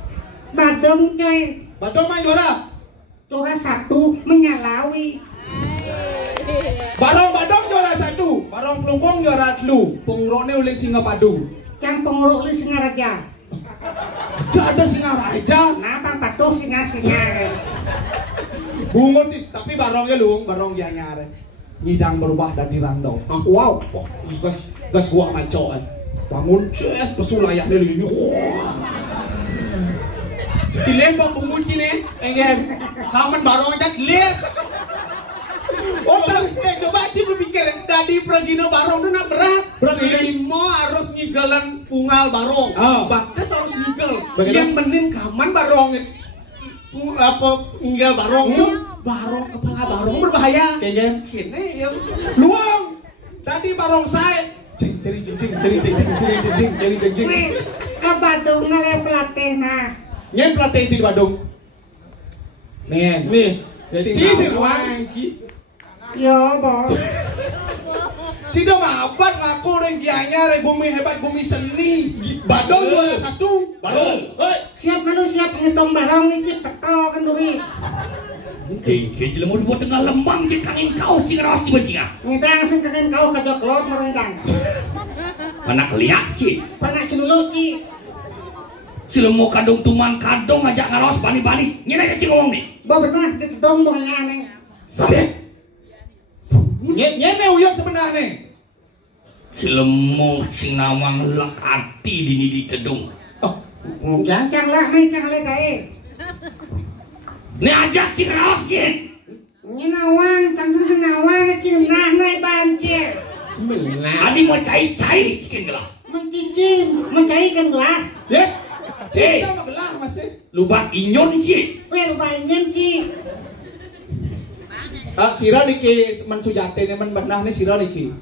Badung coy. Badung man juara. Juara 1 menyalawi. Barong juara 1. Barong Kelungkung juara 2. Penguruknya oleh Singapadu. Yang penguruk li Singaraja. Ada Singaraja. Napa patuh singa. Bungut sih, tapi barongnya barong Gianyar. Ngidang berubah dari randong. Wow. Gas gua maco. Bangun ces pesulayah dari ini. Si lembang bunguci nih, kaman barong aja les. Oh, coba Ci berpikir, tadi pergino barong itu nak berat. Limo harus ngigalan pungal barong. Baktes harus ngigal. Yang bening kaman barong apa ngigal barong itu barong kepala barong berbahaya. Kene ya. Luang. Tadi barong saya. Jing. Weh. Ke Badung ngelem pelatih nah. Nyen pelatih di Badung. Nih. Si Ruang. Yo bos. Cida mabat ngaku orang Gianyar bumi hebat bumi seni. Badung juara 1. Badung. Siap ngitung barong nih cip peto kenduri. Kecil mau dibuat tengah lembang je kangin kau cingras di bajingan. Ngidang sing kagin kau kajoklot merenggang. Mana lihat ci. Pernah cenelu ci. Cilemu kadung tuman kadung ngajak ngaros bani-bani. Nyena aja sih ngomong nih. Bo benar di kedong bongnya nih. Sadek. Nyene uyang sebenarnya. Cilemu sing nawang lek ati dini di kedung. Jangan lah nih jangan kae. Nih ajak cingras gin. Ini nawang, sing nawang cinah naik banjir. Adi mau cai-cai cikin gelah. Mencaikan gelah. Ya. Cinta mah gelah masih. Lubat inyon ci. Weh lupain ci. Sira niki men sujate nih men benah nih sira niki.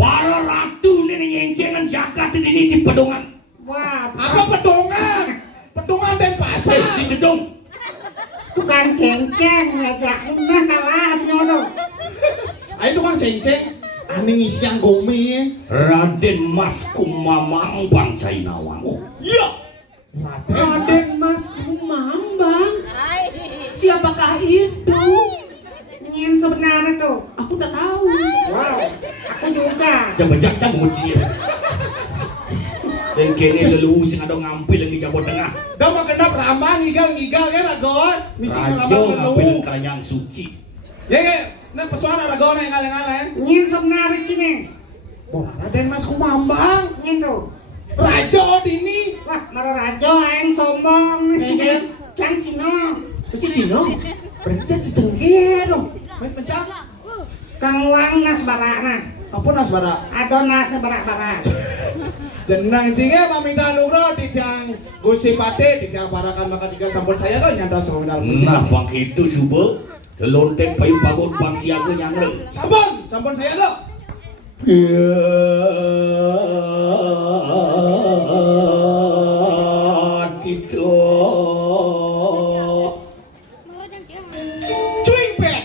para ratu ini nyencengan jagat ini di pedongan. Wah, Apa pedongan? Pedongan dan pasar. Di gedung. tukang cengceng ngajak nah kalah nyono. Ayo tukang cengceng. Ani ngisi yang gome. Raden Mas Kumamang bangsa Inawang. Oh, Iya. Raden Mas Kumambang. Siapakah itu? Ingin sebenarnya tuh. Aku tak tahu. Wow, aku juga. jambajak camuci. Dan kene lelu sing ada ngampil yang di Jawa Tengah. Dah mau genap ramah ngigal-ngigal ya ragon. Misi Rajo ramah ngampil lelu. kerajaan suci. Ya ya. Nah pesuan ragon yang ngaleng-ngaleng. Ingin sebenarnya kini. Bola Raden Mas Kumambang. Ingin tuh. Rajo dini. Wah, marah rajo aing sombong. Cang Cino. Uci Cino. Berarti cicengge dong. Main pencang. Kang Wang nas barakna. Apa nasbara? Adona sebarak-barak. Jenang jinge paminta nugro didang Gusti Pate didang barakan maka tiga sampun saya kan nyantos sama Gusti. Nah, bang itu subuh. Telontek payu pagon bang siaga nyangre. Sampun saya kok. Gitu. Cuing pet.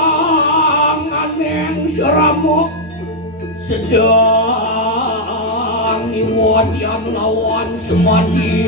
Sangan yang seramuk sedang iwadian lawan semadi.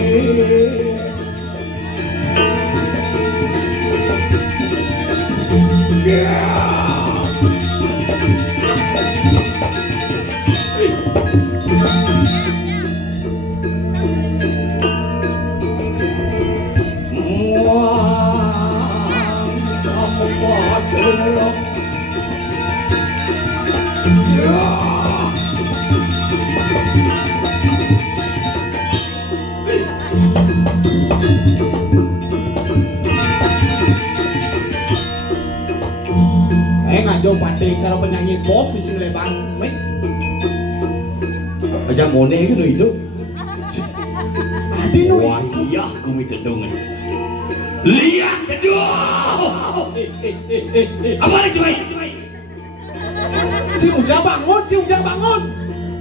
Ngajo Pate cara penyanyi pop di sini lebang. Aja mone gitu itu. Adi nu. Wah iya kumi kedung. Lihat kedua. Apa lagi coba? Ciuja bangun.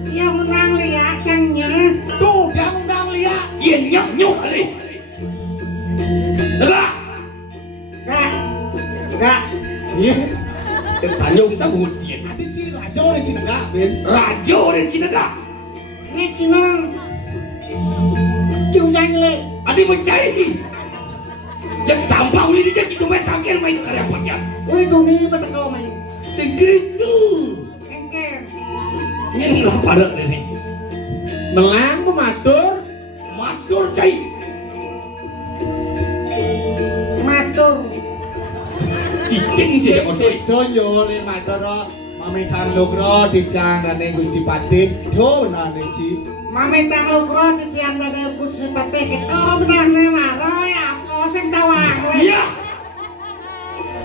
Dia menang lihat cangnya. Tuh dia undang lihat. Iya nyok kali. Enggak. Enggak. Iya. Tanya kita muncul. Adi ci rajo nih ci negak ben. Rajo dan Cinaga. Ini Cina. Cujang le. Adi mencari. Jangan sampah uli dia citu main tangkel main karya panjang. Wih tuh nih pada kau main. Segitu. Engker. Ini lah pada ini. Melang pematur. Matur cai. Matur. Cicing sih ya kontoi. Donyo le matur pamitan lugro didang rane Gusti Pate. Do nane ci. Mami tang lukro titiang dari Gusti Pate kita benar nih laro ya apa sing tawang weh. Iya.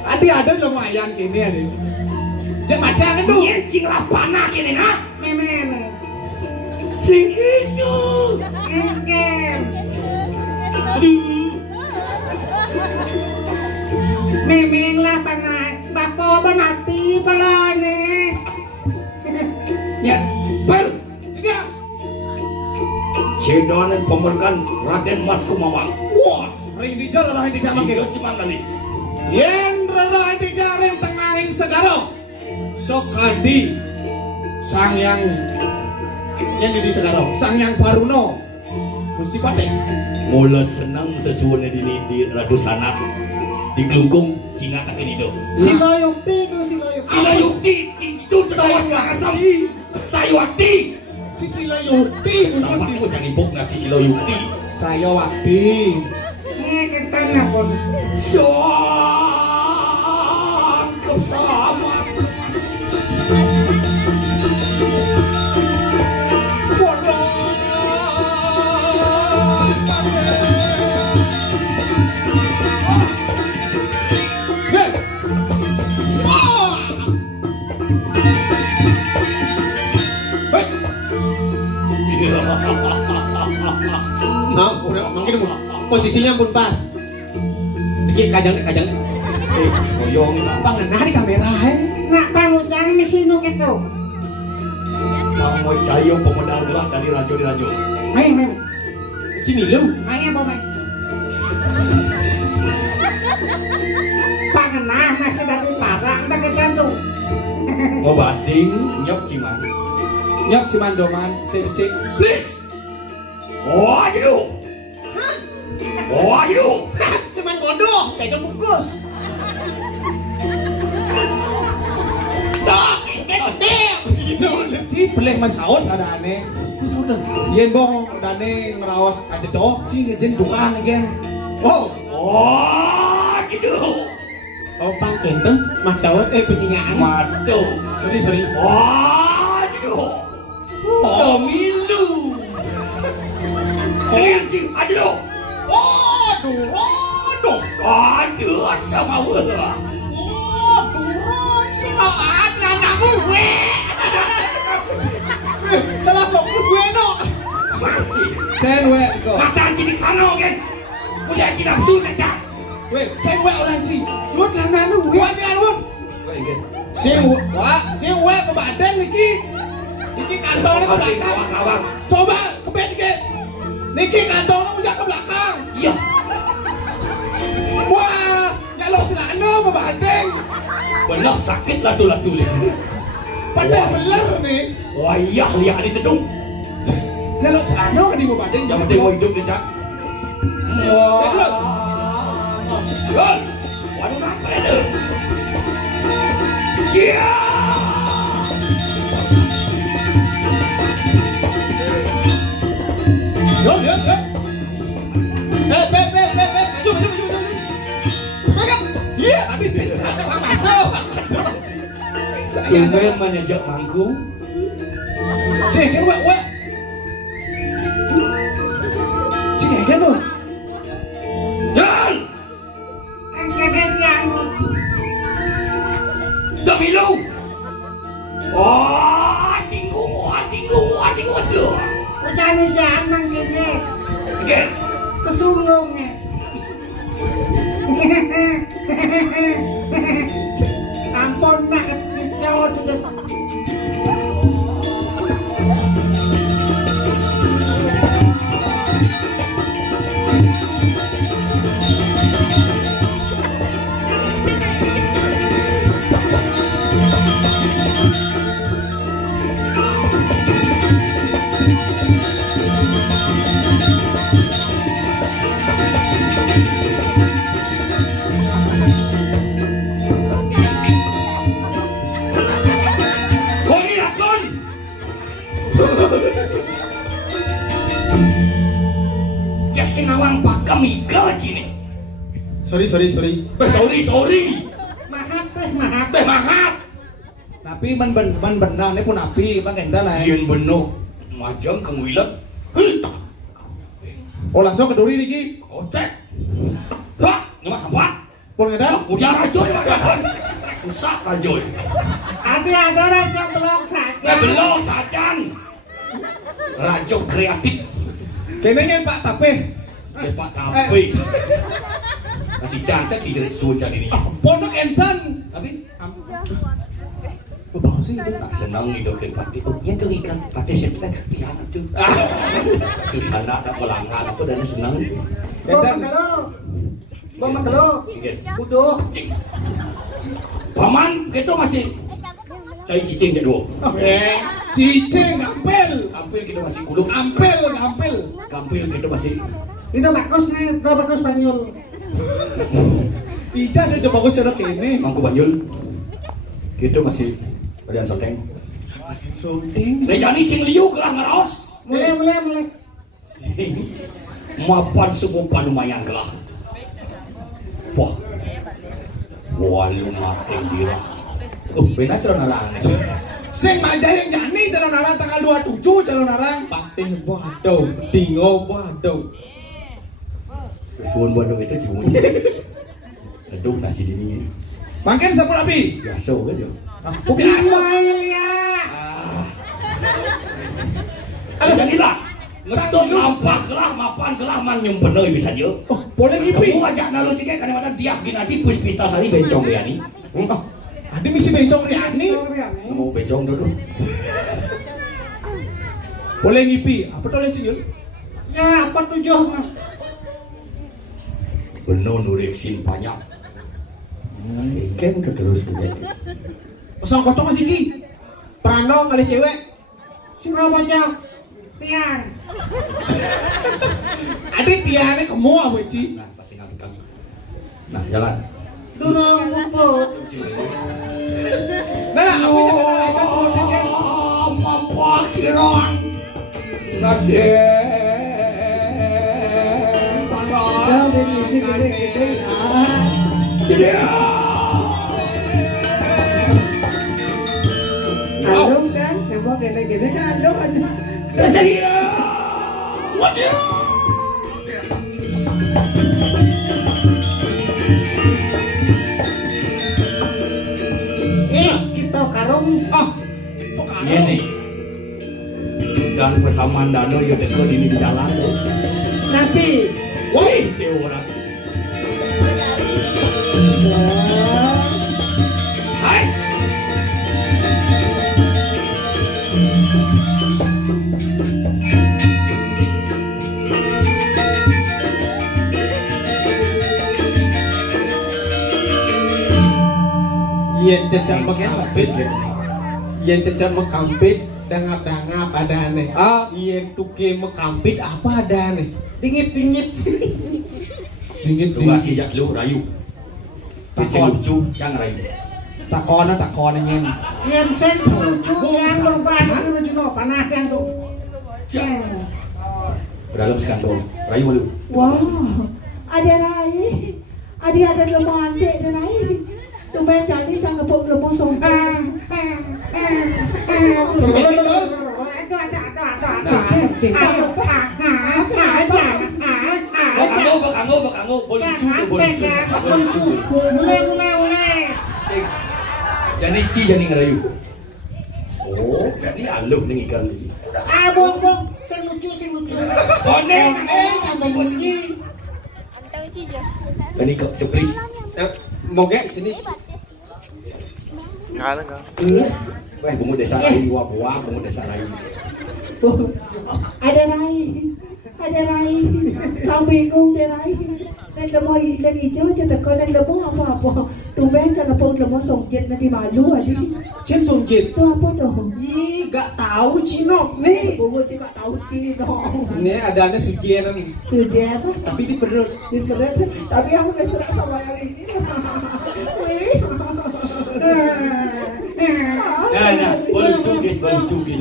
Adi ada lumayan kini adi. Ya macam itu. Nyencing lah panah kini nak. Nenek. Segitu. Engker. Aduh. Memang lah panai. Bapak mati pala nih. Ya, pel. Iya. Cedonan pemerkan Raden Mas Kumamang. Wah, ring dijar orang di dalam Itu gitu. cuma kali. Yen rara di dalam tengahin segaro. Sokadi sang yang di segaro, sang yang Baruno. Gusti Pate. Mula senang sesuatu di Ratu Sanak. Di Glungkung Cina tak ini do. Siloyukti ku siloyukti. Sila Yukti itu terus kasam. Saya Wakti. Si Sila Yukti. Sampai mau cari bok nggak si Sila Yukti. Saya Wakti. Nih kita napon. Sangkep sama. Nah, udah mungkin posisinya pun pas. Iki kajang. Goyong. Pangenah di kamera Nak pangujang misino gitu. Kamu cayo pemodal gelap dari rajo. Ayo men. Cimilu. Ayo bomen. Pangenah masih dari parah kita ketentu. Mau banding nyok ciman. Nyok cimandoman, sik. Please. Wah jedu. Seman bodoh, pegang bungkus. Tak, Si peleh masaon ada aneh. Masaon. Yen bong dane ngeraos aja dok, si ngejen dukan again. Oh, Jedu. oh pangken tuh, matawat penyingaan. Matu. Sorry. Wah jedu. Oh, milu. Cing aja dong. Aduh. Aduh sama wala. Durung saat anakmu gue. Salah fokus gue no. Masih. Sen we go. Mata jadi kano kan. Punya cina su kerja. We, sen we orang ci. Lu dananu gue. Gua jangan won. Si we pebadan niki. Niki kantongnya ke belakang. Kawan. Coba ke bed ke. Niki kantongnya bisa ke belakang. Iya. Wah, nyalok celana membanding. Benar sakit latu-latu. Padahal beler nih. Wayah lihat di tedung. Nyalok celana kan di membanding. Yang penting mau hidup dicak. Wah. Gun. Waduh apa itu? Cia. Yo. Sup. Semangat. Iya, habis Saya menjajak mangkung. Cek kan we. Cek kan lo. Dan Angkat yang Damilu. Tinggu. Aduh. hujan-hujan nang gini. Oke. Kesungungnya. Ampun nak kicau tu. Nawang pakamiga sini. Sorry. Sorry. Maaf. Tapi man benang ni pun api, bang enda lah. Yen benuh majang kang wilat. Oh langsung ke duri niki. Otek. Hah, nyemak sampat. Pun ngeda. Ujar racun. Rusak racun. Ada raja belum saja. Belum sajan. Racun kreatif. Kayaknya Pak Tapeh. Pak Tapi. Kasih cacat si jenis sujan ini. Pondok entan. Tapi Bapak sih itu. tak senang hidupkan pati. Nya tuh ikan pati setelah tiang itu. Itu sana ada pelanggan apa dan senang. Entan. Bawa makelo. Cicing. Butuh. Paman kita masih cai cicing kedua. Cicing ampel. Kampil kita masih kuluk. Ampel. Kampil kita masih. Itu bagus nih, udah bagus Banyul. Ica ada bagus cara kene. Mangku Banjul. Kita masih ada yang soteng. Syuting. Rejani sing liu gelah ngaraos. Mulai. Mapan subupan lumayan gelah. Wah. Walu mati gila. Benar calon narang. Sing maja yang jani calon narang tanggal 27 calon narang. Patih bodoh, tingo bodoh. Suun bodoh itu cuma. Aduk nasi dingin. Makan sapul api. Biasa kan yo. Biasa. Mulai ya. Jadilah. Ngetut nampak gelah mapan gelah man nyempeneui bisa jeu. Oh, boleh ngipi. Kamu ajakna lu cike kadang-kadang diah ginati Puspita Sari bencong Riani. Adi misi bencong Riani. Mau bencong dulu. Boleh ngipi. Apa tuh Cingil? Ya, apa tujuh mah? Bener nurik sin banyak. Ikan terus gede. Pasang kocok masih ki. Pranong kali cewek. Surah banyak. Tiang. Ada tiane kamu apa Ci? Nah, pasti ngambil kami. Nah, jalan. Durung ngumpul. Nah, aku jangan aja bodoh kan. Mampak siron. Nade. Dah berisi gede-gede. Gede. Alung kan, yang mau gede-gede kan alung aja. Jadi. Waduh. Kita karung. Ini. Dan persamaan dano yo teko di jalan. Nabi. Woi, dia orang. Hai. Yen cecak mekampit, yen cecak mekampit, dangap-dangap ada aneh. Yen tuke mekampit apa ada aneh? Dingit-dingit. Dua sejak lu rayu. Kecil lucu, jangan rayu. Takon ingin. Yang sen lucu yang berubah itu lucu no panah yang tuh. Berdalam sekantong, rayu lu. Wah, ada Rai. Ada lemah ande ada Rai. Lumayan jadi jangan ngepuk lemah song. Bakanggo, boleh lucu. Mulai. Jadi ci jadi ngerayu. Oh, jadi aluh nih ikan ini. Bong, sing lucu. Koneng, kamu bosnya. Ini kok surprise. Moga sini. Wah, bungu desa lain, buah, bungu desa lain. Ada Rai. Kau bingung deh Rai. Nên lemah lagi hijau cerita kau nên lemah apa? Tumben cara pun lemah songjet nanti malu adi. Cen songjit. Itu apa dong? Ih, gak tahu Cino. Nih, Bunga juga tahu Cino. nih ada aneh sujianan. Sudah apa? Tapi di perut. Di berat. Tapi aku mesra sama yang ini. Nah, boleh lucu guys.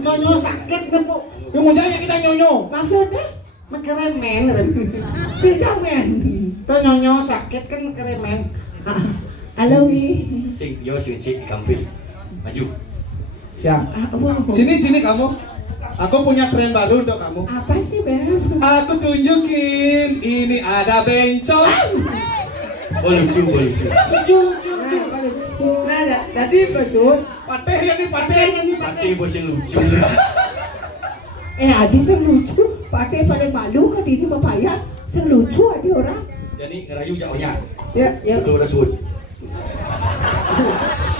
Nyonya sakit nepu. Yang mau jalan kita nyonyo. Maksudnya? Mekeremen. Si Jamen. Tuh nyonya sakit kan mekeremen. Halo Wi. Sing kampil. Maju. Ya. Wow. Sini kamu. Aku punya tren baru untuk kamu. Apa sih Bel? Aku tunjukin. Ini ada bencong. Boleh lucu. Nah, tadi besut. Pateh ya nih, pateh. Pati bos yang lucu. Adi sing lucu. Pakai paling malu kan ini mapayas. Sing lucu adi orang. Jadi ngerayu jauhnya. Ya, Betul udah sud.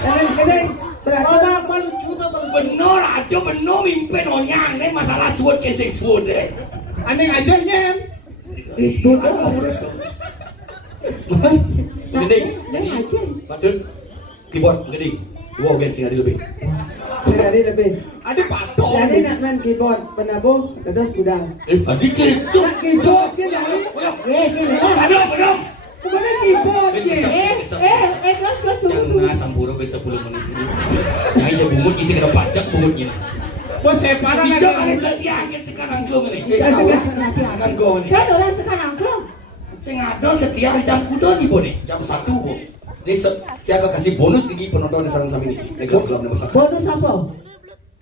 kadang Apa lucu tuh Bener aja mimpin onyang deh masalah sud kesek sud deh. Aneh aja nyen. Disebut Gede, jadi patut keyboard gede. Dua gen sing lebih. sekali lebih. Ada patok. Jadi nak main keyboard penabuh terus gudang. Adik itu. Nak keyboard ke jadi? Padam. Bukan keyboard ke? kelas Jangan sampuro ke 10 menit. Nyai aja bungut isi kena pajak bungut gini. Bos saya parah Dijak lagi. kali setia angkat sekarang kau ini. Akan kau ini. Kan orang sekarang tuh. Sing ada setia jam kuda nih bo nih. Jam 1 bo. Jadi dia akan kasih bonus tinggi penonton di sarang sami ini. Reklam nomor 1. Bonus apa?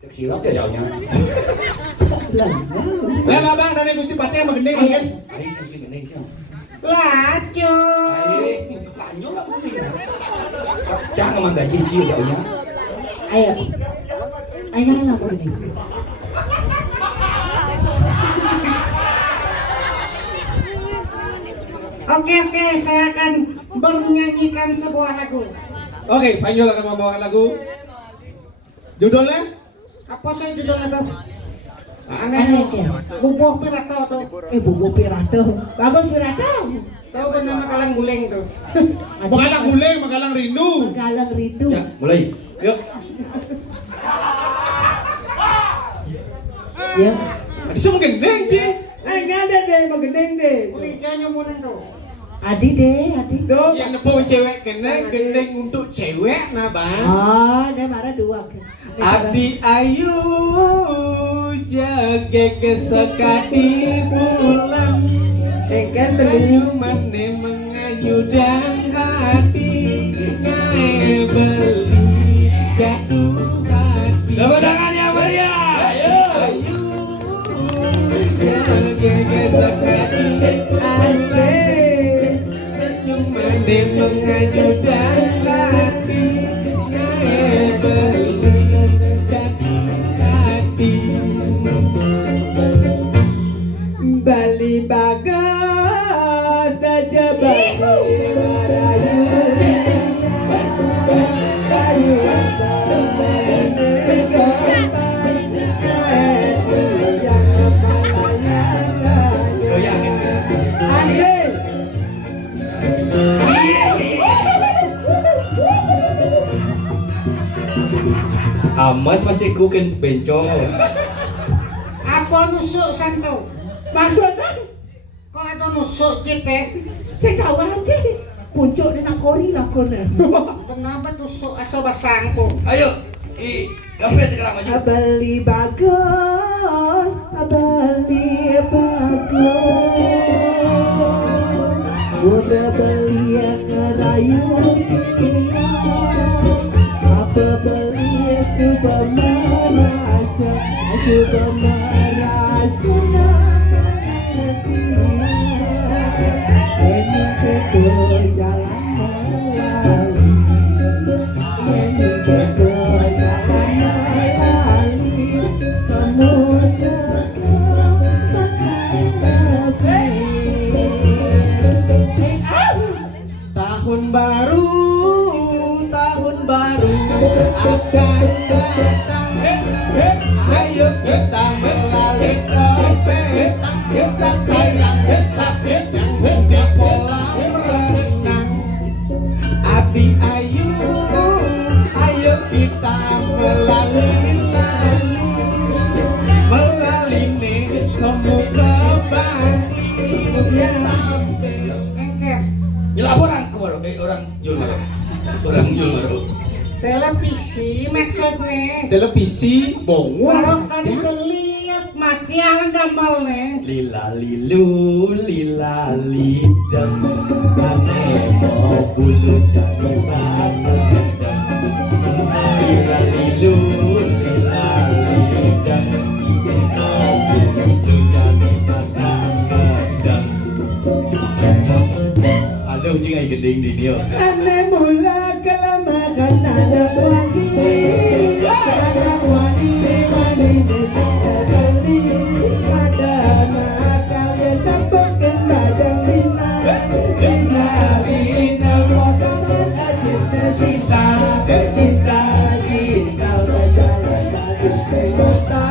Cek silap dia jauhnya. Lah babang dari Gusti Patih mah gede kan. Ayo sing gini sih. Lacu. Ayo kanyol lah begini. Jangan menggaji ciu jauhnya. Ayo lah ini. Oke, saya akan bernyanyikan sebuah lagu. Oke, Panjol akan membawakan lagu. Judulnya? Apa saya judulnya tuh? Aneh ke? Bubuh Pirato tuh. Bubu Pirato. Bagus Pirato. Tahu bener Makalang Guling tuh. Makalang Guling, Makalang Rindu. Makalang Rindu. Ya, mulai. Yuk. Ya. Ada semua gendeng sih. Enggak ada deh, mau gendeng deh. Kulitnya mulai tuh. Adi deh, Adi. Tuh. Yang nepung cewek gendeng, gendeng untuk cewek nah bang. Oh, dia marah dua. Abdi ayu jage kesekati bulan. Engkan beli. Ayu mane mengayu dan hati ngae beli jatuh hati. Tepuk tangan yang meriah. Ayo. Ayu jage kesekati Asik. senyum mane mengayu dan hati ngae beli jatuh hati. Bali bagas daja bali marayu kayu wata menegapang kaetu yang kepala yang Andre. Amas masih kuken bencong. Apa nusuk santo? Maksudnya, Kok ada nusuk cite? saya kawan aja. Puncuk di nakori lakonnya. Kenapa tusuk aso basangku? Ayo. Gampang sekarang maju. Abali bagus, abali bagus. Udah beli yang ngerayu, apa beli sudah merasa, sudah merasa ini kedua jalan melalui, ini kedua jalan melalui, kamu Tahun baru akan datang. Ayo kita melalui petang, kita sayang yang di kolam renang. Abdi ayu, ayo kita melalui nih kamu ke Bali sampai Engker. Laporan ke orang Jul Maro. Orang Jul Maro. Televisi maksudnya. televisi bongo. Kalau kan lihat mati yang gambar nih. Lila lilu lila lidam ane mau bulu jadi bapak lila lilu lila lidam mau bulu jadi bapak aduh jangan gending di dia Ane mula kelamakan anak wani, anak wani beli, pada anak kalian nampakin bajang bina potongan acinta cinta berjalan bagi tegota,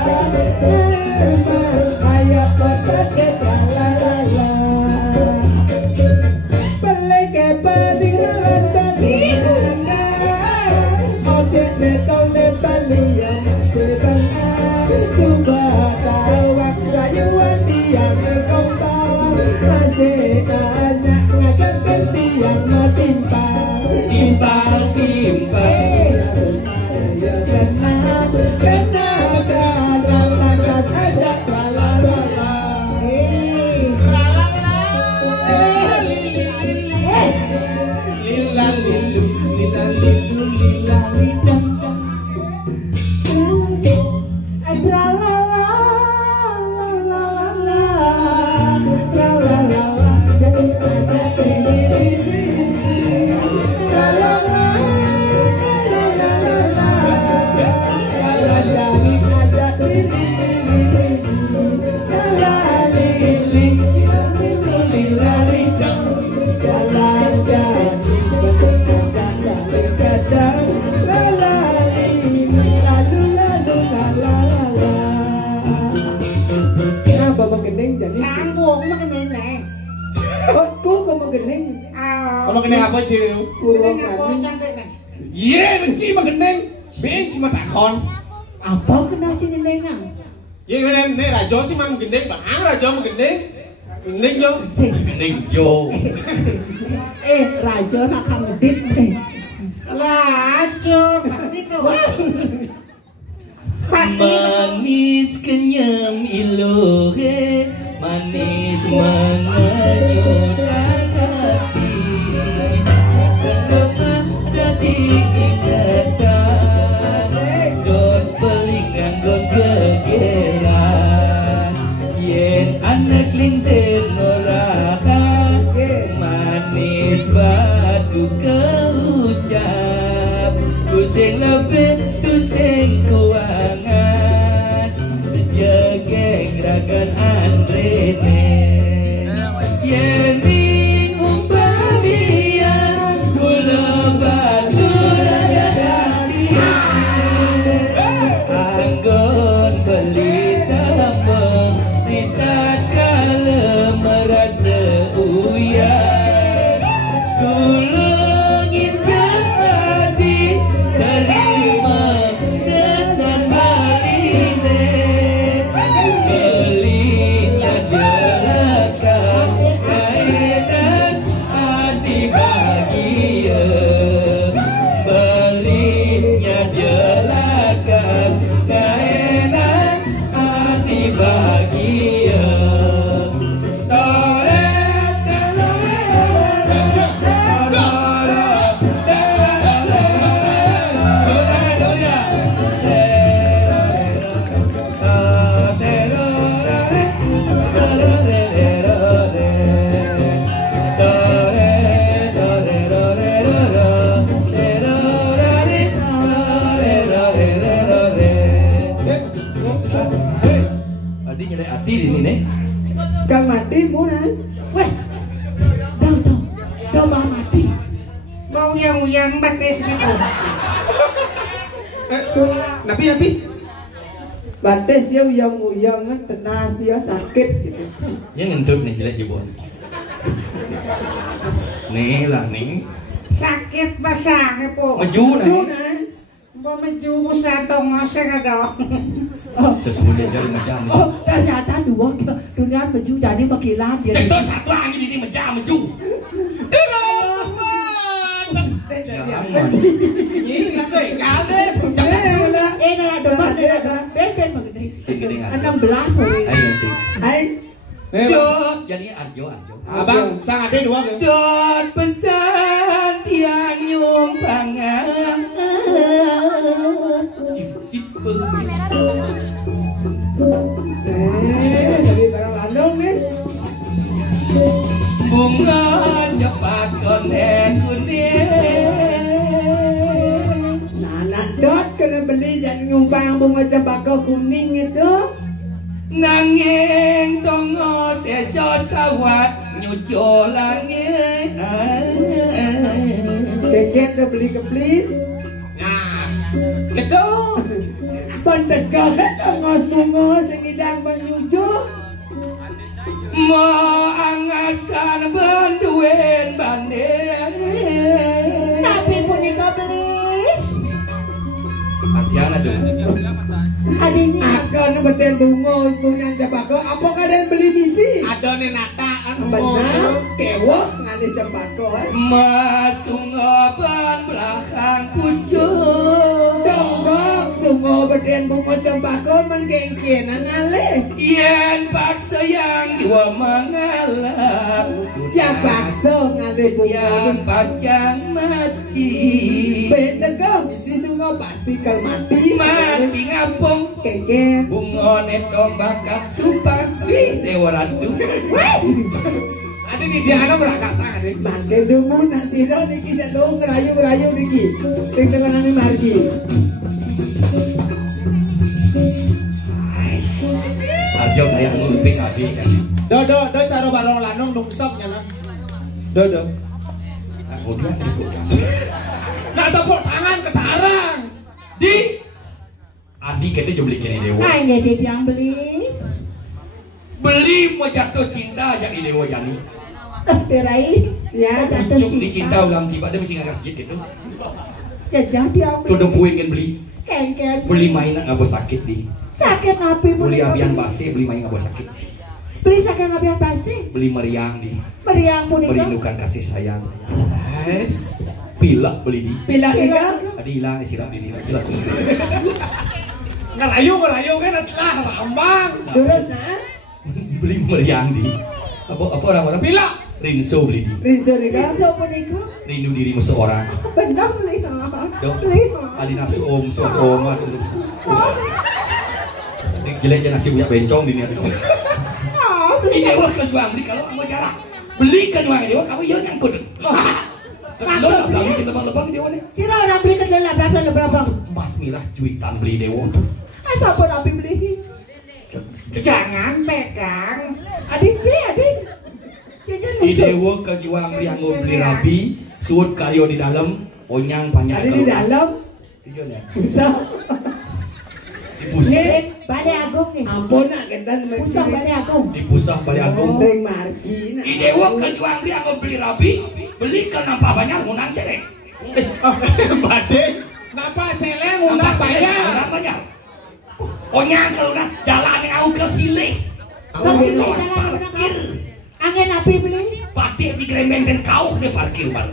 ayat kota ketralalala. Balik ke peninggalan Bali, Kuong makeneng. Oh, kamu gening. Kalau kena apa sih? Gening apa cantik neng? Iya, benci mageneng. Benci mata kon. Apa kena jenengan? Iya kan, nih Rajo sih mang gendeng, bang Rajo mang gendeng Jo. Gendeng Jo. Rajo nak kamedit nih. Rajo pasti tuh. Pasti Manis kenyam ilohe, manis menganyutkan hati. Lemah dadi ingatan, don pelingan don gegeran. Yen anak lingsir norakan, manis batu keucap. Kusing lebih, kusing keuangan, jegeng ragan Andrene. Yening umpamian, gula batu raga dadi. Anggon beli tambang, ritat kala merasa uyan. Kulungin hati, terima kesan baline. Belinya jelakan, kainan hati bahagia. Belinya jelakan, kainan hati bahagia. Adi nyelek hati di sini nih. Kang mati muna. Weh, dah mati. mau yang batis gitu. Nabi. Batis ya uyang-uyang kan tenas ya sakit gitu. Yang ngentut nih jelek jebon. Nih lah nih. Sakit basahnya po. Maju Tuh nih. nah. Mau menjubu satu ngoseng ada. Sesungguhnya jari macam nih. Oh, ternyata dunia maju jadi berkilat ya. Cek satu lagi di sini maju. Ayo sih. Jadi Arjo. Abang, sang ade dua kan? Don pesan tiang nyumpangan. Jadi barang landung nih. Bunga cepat konek kuning. Nah, dot kena beli jangan ngumpang bunga cempaka kuning itu. Nanging tongo sejo sawat nyujo langit. Keket tuh beli ke please. Nah, gitu. Pentegah ngos bunga sing idang banyujo. Mo angasan banduin banding. Tapi punika beli. Artiana dong. Adini Akan betul bunga cempaka. Apa kalian beli misi? Ada nih nata Benar, kewah ngalih cempaka. Masungoban belakang pucuk. Dong, sungo beden bunga cempaka menggengkian ngalih. Yen paksa yang jua mengalah. Ya bakso ngalih bunga. Yang pacang mati. Beda kau misi sungo pasti kal mati. Mati ngapung. Keket. Bungone tombakat supati dewa ratu. ada di dia anak berangkat tadi. Bangke dungu nak siro niki tak dong ngerayu niki. Ping telangane margi. Arjo saya ngurut PKB kan. Do cara barong lanong nungsok nyana. Do. Aku dia ikut kan. Nah tepuk tangan ke tarang. Di Adi kita juga beli kini dewa. Nah ini dia yang beli. Beli mau jatuh cinta aja Idewo Jani. Berai. Ya. Ucuk dicinta ulang tiba dia mesti ngagas jit itu. Jadi aku Tuh dempuin kan beli. kengken. Beli mainan nggak bos sakit di. Sakit napi Beli abian basi, beli main nggak bos sakit. Beli sakit ngabian basi. Beli meriang di. Meriang punika. Merindukan kasih sayang. Yes. Pilak beli di. Pilak nikah. Tadi hilang siram di sini. Pilak. Ngerayu kan telah rambang. Terus nah. Beli meriang di. Apa orang-orang? Pilak. Rinso beli di. Rinso nikah. So punika. Rindu dirimu seorang. Benar beli. Dok. Beli. Adi nafsu om, suas om. Jeleknya nasi punya bencong di niat. Beli. Idewo kejuang beli kalau mau cara beli kejuang Idewo kamu yo nyangkut. Lo tak bisa lebang-lebang Idewo nih. Sira orang beli kedelai lebang. Emas merah cuitan beli Idewo. Asa pun api beli. Jangan pegang. Adik. Jangan nusuk. Idewo kejuang beli anggo beli rabi, suut kayo di dalam, onyang panjang. Ada di dalam. Iya nih. Usah. Dipusah, Balik agung nih. Ampun nak kentan Usah balik agung. dipusah balik agung. Teng margi nak. Idewo kejuang beli anggo beli rabi, beli ke nampak banyak ngunang celeng. Bade. Napa celeng undang bayar. Ngunang banyak. Onyang kalau nak jalan yang aku ke sile. Balik jalan parkir. Angin api beli. Patik di grementen kau deh parkir bal.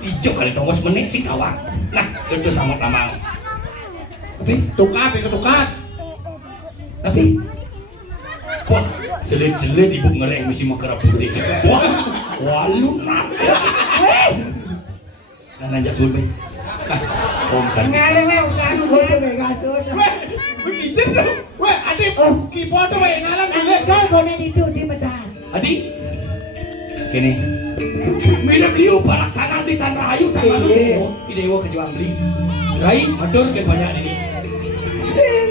Ijo kali tongos menit sih kawan. Nah, itu sama tamang. Tapi wah, selit-selit ibu ngereh mesti makara putih. Wah, lu mati. Nah, nanjak sulbe. Om san. Ngale we udah Udah megasut. Begitu dong. Weh, adik. Kipo tuh weh ngalam dulu. Kan boleh tidur di medan. Adi. Kini. Mirip liu palaksana di Tanah Ayu tanah lu. Idewo kejuang beli. Rai, atur ke banyak ini. Sing